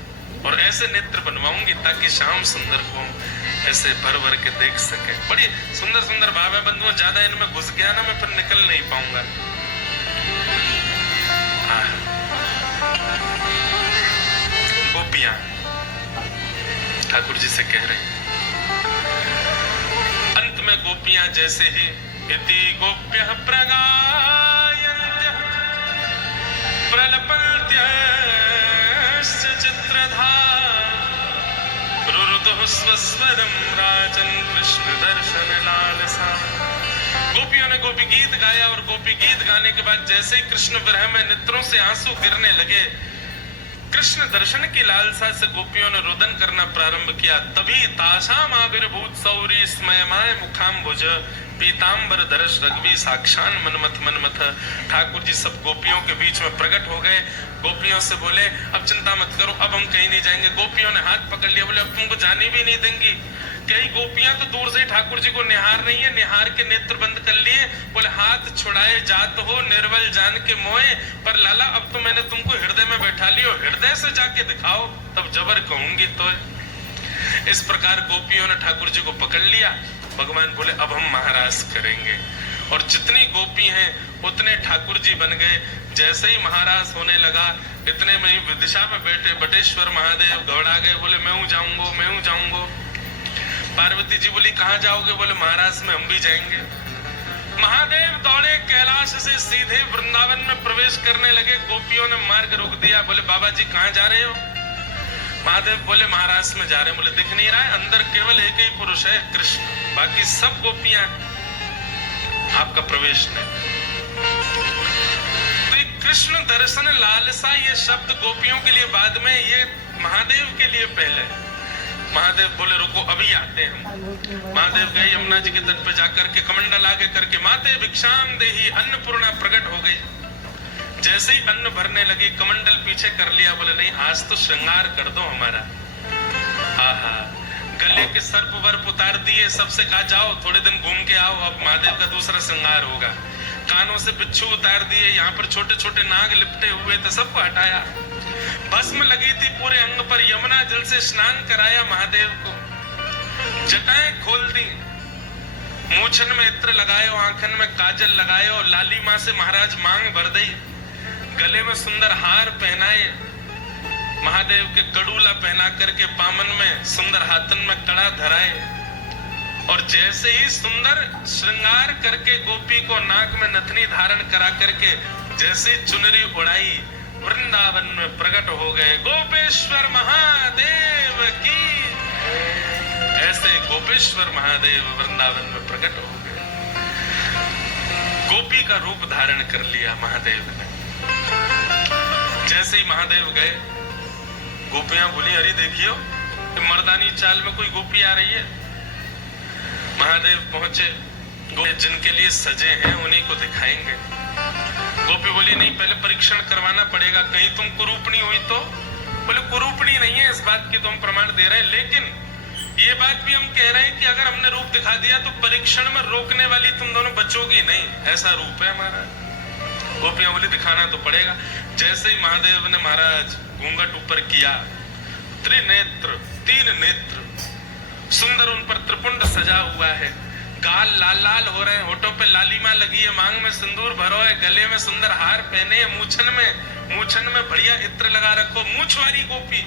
और ऐसे नेत्र बनवाऊंगी ताकि श्याम सुंदर को ऐसे भर भर के देख सके। बड़ी सुंदर सुंदर भाव है बंधुओं, ज्यादा इनमें घुस गया ना मैं फिर निकल नहीं पाऊंगा। गोपियां ठाकुर जी से कह रही, अंत में गोपियां जैसे ही इति गोप्यः प्रगायन्त्यः प्रलपन्त्यश्च चित्रधार रुरुदुः स्वस्वरं राजन् कृष्ण दर्शन लालसा। गोपियों ने गोपी गीत गाया और गोपी गीत गाने के बाद जैसे ही कृष्ण विरह में नेत्रों से आंसू गिरने लगे, कृष्ण दर्शन की लालसा से गोपियों ने रुदन करना प्रारंभ किया। तभी तासाम आविर्भूत सौरी स्मयमाय मुखाम्बुज पीतांबर दर्श रघुवी साक्षान मनमथ मनमथ। ठाकुर जी सब गोपियों के बीच में प्रकट हो गए। गोपियों से बोले अब चिंता मत करो, अब हम कहीं नहीं जाएंगे। गोपियों ने हाथ पकड़ लिया, बोले अब तुमको जाने भी नहीं देंगी। कई गोपियां तो दूर से ठाकुर जी को निहार रही है, निहार के नेत्र बंद कर लिए। बोले हाथ छुड़ाए जात हो निर्बल जान के मोए, पर लाला अब तो मैंने तुमको हृदय में बैठा लियो, हृदय से जाके दिखाओ तब जबर कहूंगी। तो इस प्रकार गोपियों ने ठाकुर जी को पकड़ लिया। भगवान बोले अब हम महाराज करेंगे, और जितनी गोपी हैं उतने ठाकुर जी बन गए। जैसे ही महाराज होने लगा, इतने में ही विदिशा में बैठे बटेश्वर महादेव घबरा गए, बोले मैं हूं जाऊंगो, मैं हूं जाऊंगो। पार्वती जी बोली कहां जाओगे? बोले महाराज में हम भी जाएंगे। महादेव दौड़े कैलाश से सीधे वृंदावन में प्रवेश करने लगे। गोपियों ने मार्ग रोक दिया, बोले बाबा जी कहां जा रहे हो? महादेव बोले महाराज में जा रहे हैं। बोले दिख नहीं रहा है, अंदर केवल एक ही पुरुष है कृष्ण, बाकी सब गोपियां, आपका प्रवेश नहीं। तो ये कृष्ण दर्शन लालसा, ये शब्द गोपियों के लिए बाद में, ये महादेव के लिए पहले। महादेव बोले रुको अभी आते हैं हम। महादेव गए यमुना जी के तट पे जाकर के कमंडल आगे करके माते भिक्षाम देही, अन्नपूर्णा प्रकट हो गई। जैसे ही अन्न भरने लगी, कमंडल पीछे कर लिया, बोले नहीं आज तो श्रृंगार कर दो हमारा। आहा, गले के सर्प वर्प उतार दिए, सबसे कहा जाओ थोड़े दिन घूम के आओ, अब महादेव का दूसरा श्रृंगार होगा। कानों से बिच्छू उतार दिए, यहाँ पर छोटे छोटे नाग लिपटे हुए थे, सबको हटाया। भस्म लगी थी पूरे अंग पर, यमुना जल से स्नान कराया महादेव को। जटाएं खोल दी, मूछन में इत्र लगायो, आंखन में काजल लगायो, लाली माँ से महाराज मांग भर दी, गले में सुंदर हार पहनाए, महादेव के कड़ूला पहना करके पामन में सुंदर हाथन में कड़ा धराए। और जैसे ही सुंदर श्रृंगार करके गोपी को नाक में नथनी धारण करा करके जैसे चुनरी उड़ाई, वृंदावन में प्रकट हो गए गोपेश्वर महादेव की। ऐसे गोपेश्वर महादेव वृंदावन में प्रकट हो गए, गोपी का रूप धारण कर लिया महादेव ने। जैसे ही महादेव गए, गोपियां बोली अरे देखियो मर्दानी चाल में कोई गोपी आ रही है। महादेव पहुंचे, जिनके लिए सजे हैं उन्हीं को दिखाएंगे। गोपी बोली नहीं, पहले परीक्षण करवाना पड़ेगा, कहीं तुम कुरूपणी हुई तो। बोले कुरूपणी नहीं है, इस बात की तो हम प्रमाण दे रहे हैं, लेकिन ये बात भी हम कह रहे हैं कि अगर हमने रूप दिखा दिया तो परीक्षण में रोकने वाली तुम दोनों बचोगी नहीं, ऐसा रूप है हमारा। गोपियां बोली दिखाना तो पड़ेगा। जैसे ही महादेव ने महाराज घूंघट ऊपर किया, त्रिनेत्र, तीन नेत्र, सुंदर उन पर त्रिपुंड सजा हुआ है, गाल लाल लाल हो रहे हैं, होठों पे लालिमा लगी है, मांग में सिंदूर भरो है, गले में सुंदर हार पहने है, मूछन में बढ़िया इत्र लगा रखो, मूछ वाली गोपी।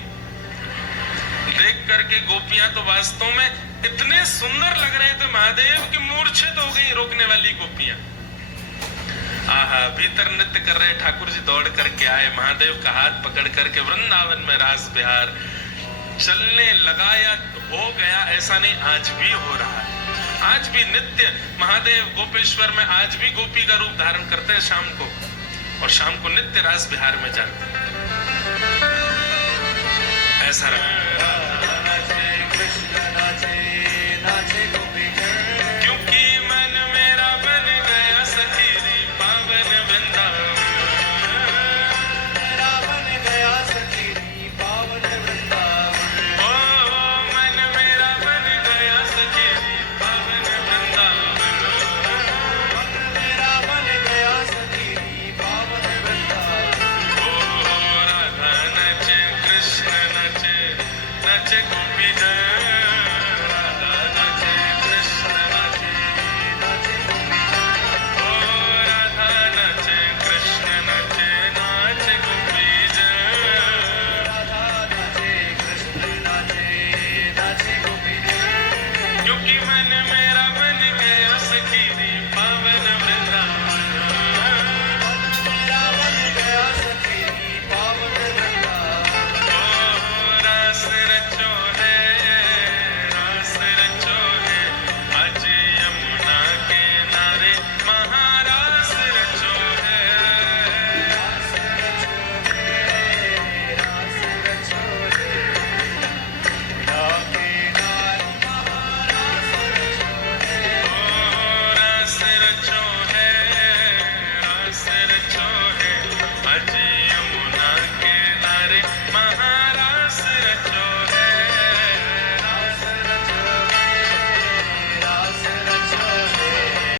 देख करके गोपियां तो वास्तव में इतने सुंदर लग रहे थे महादेव की मूर्छित हो गई रोकने वाली गोपियां। आहा, भीतर नृत्य कर रहे ठाकुर जी दौड़ करके आए, महादेव का हाथ पकड़ करके वृंदावन में रास बिहार चलने लगाया। हो गया ऐसा नहीं, आज भी हो रहा है, आज भी नित्य महादेव गोपेश्वर में आज भी गोपी का रूप धारण करते हैं शाम को, और शाम को नित्य रास बिहार में जाते हैं। ऐसा क्योंकि मन मेरा बन गया सखी पावन वृंदावन, मेरा बन गया सखी पावन वृंदावन। ओ मन मेरा बन गया सखी पावन वृंदावन, मन मेरा बन गया सखी पावन वृंदावन। ओ राधा नचे कृष्ण नचे, नचे गोपी जन।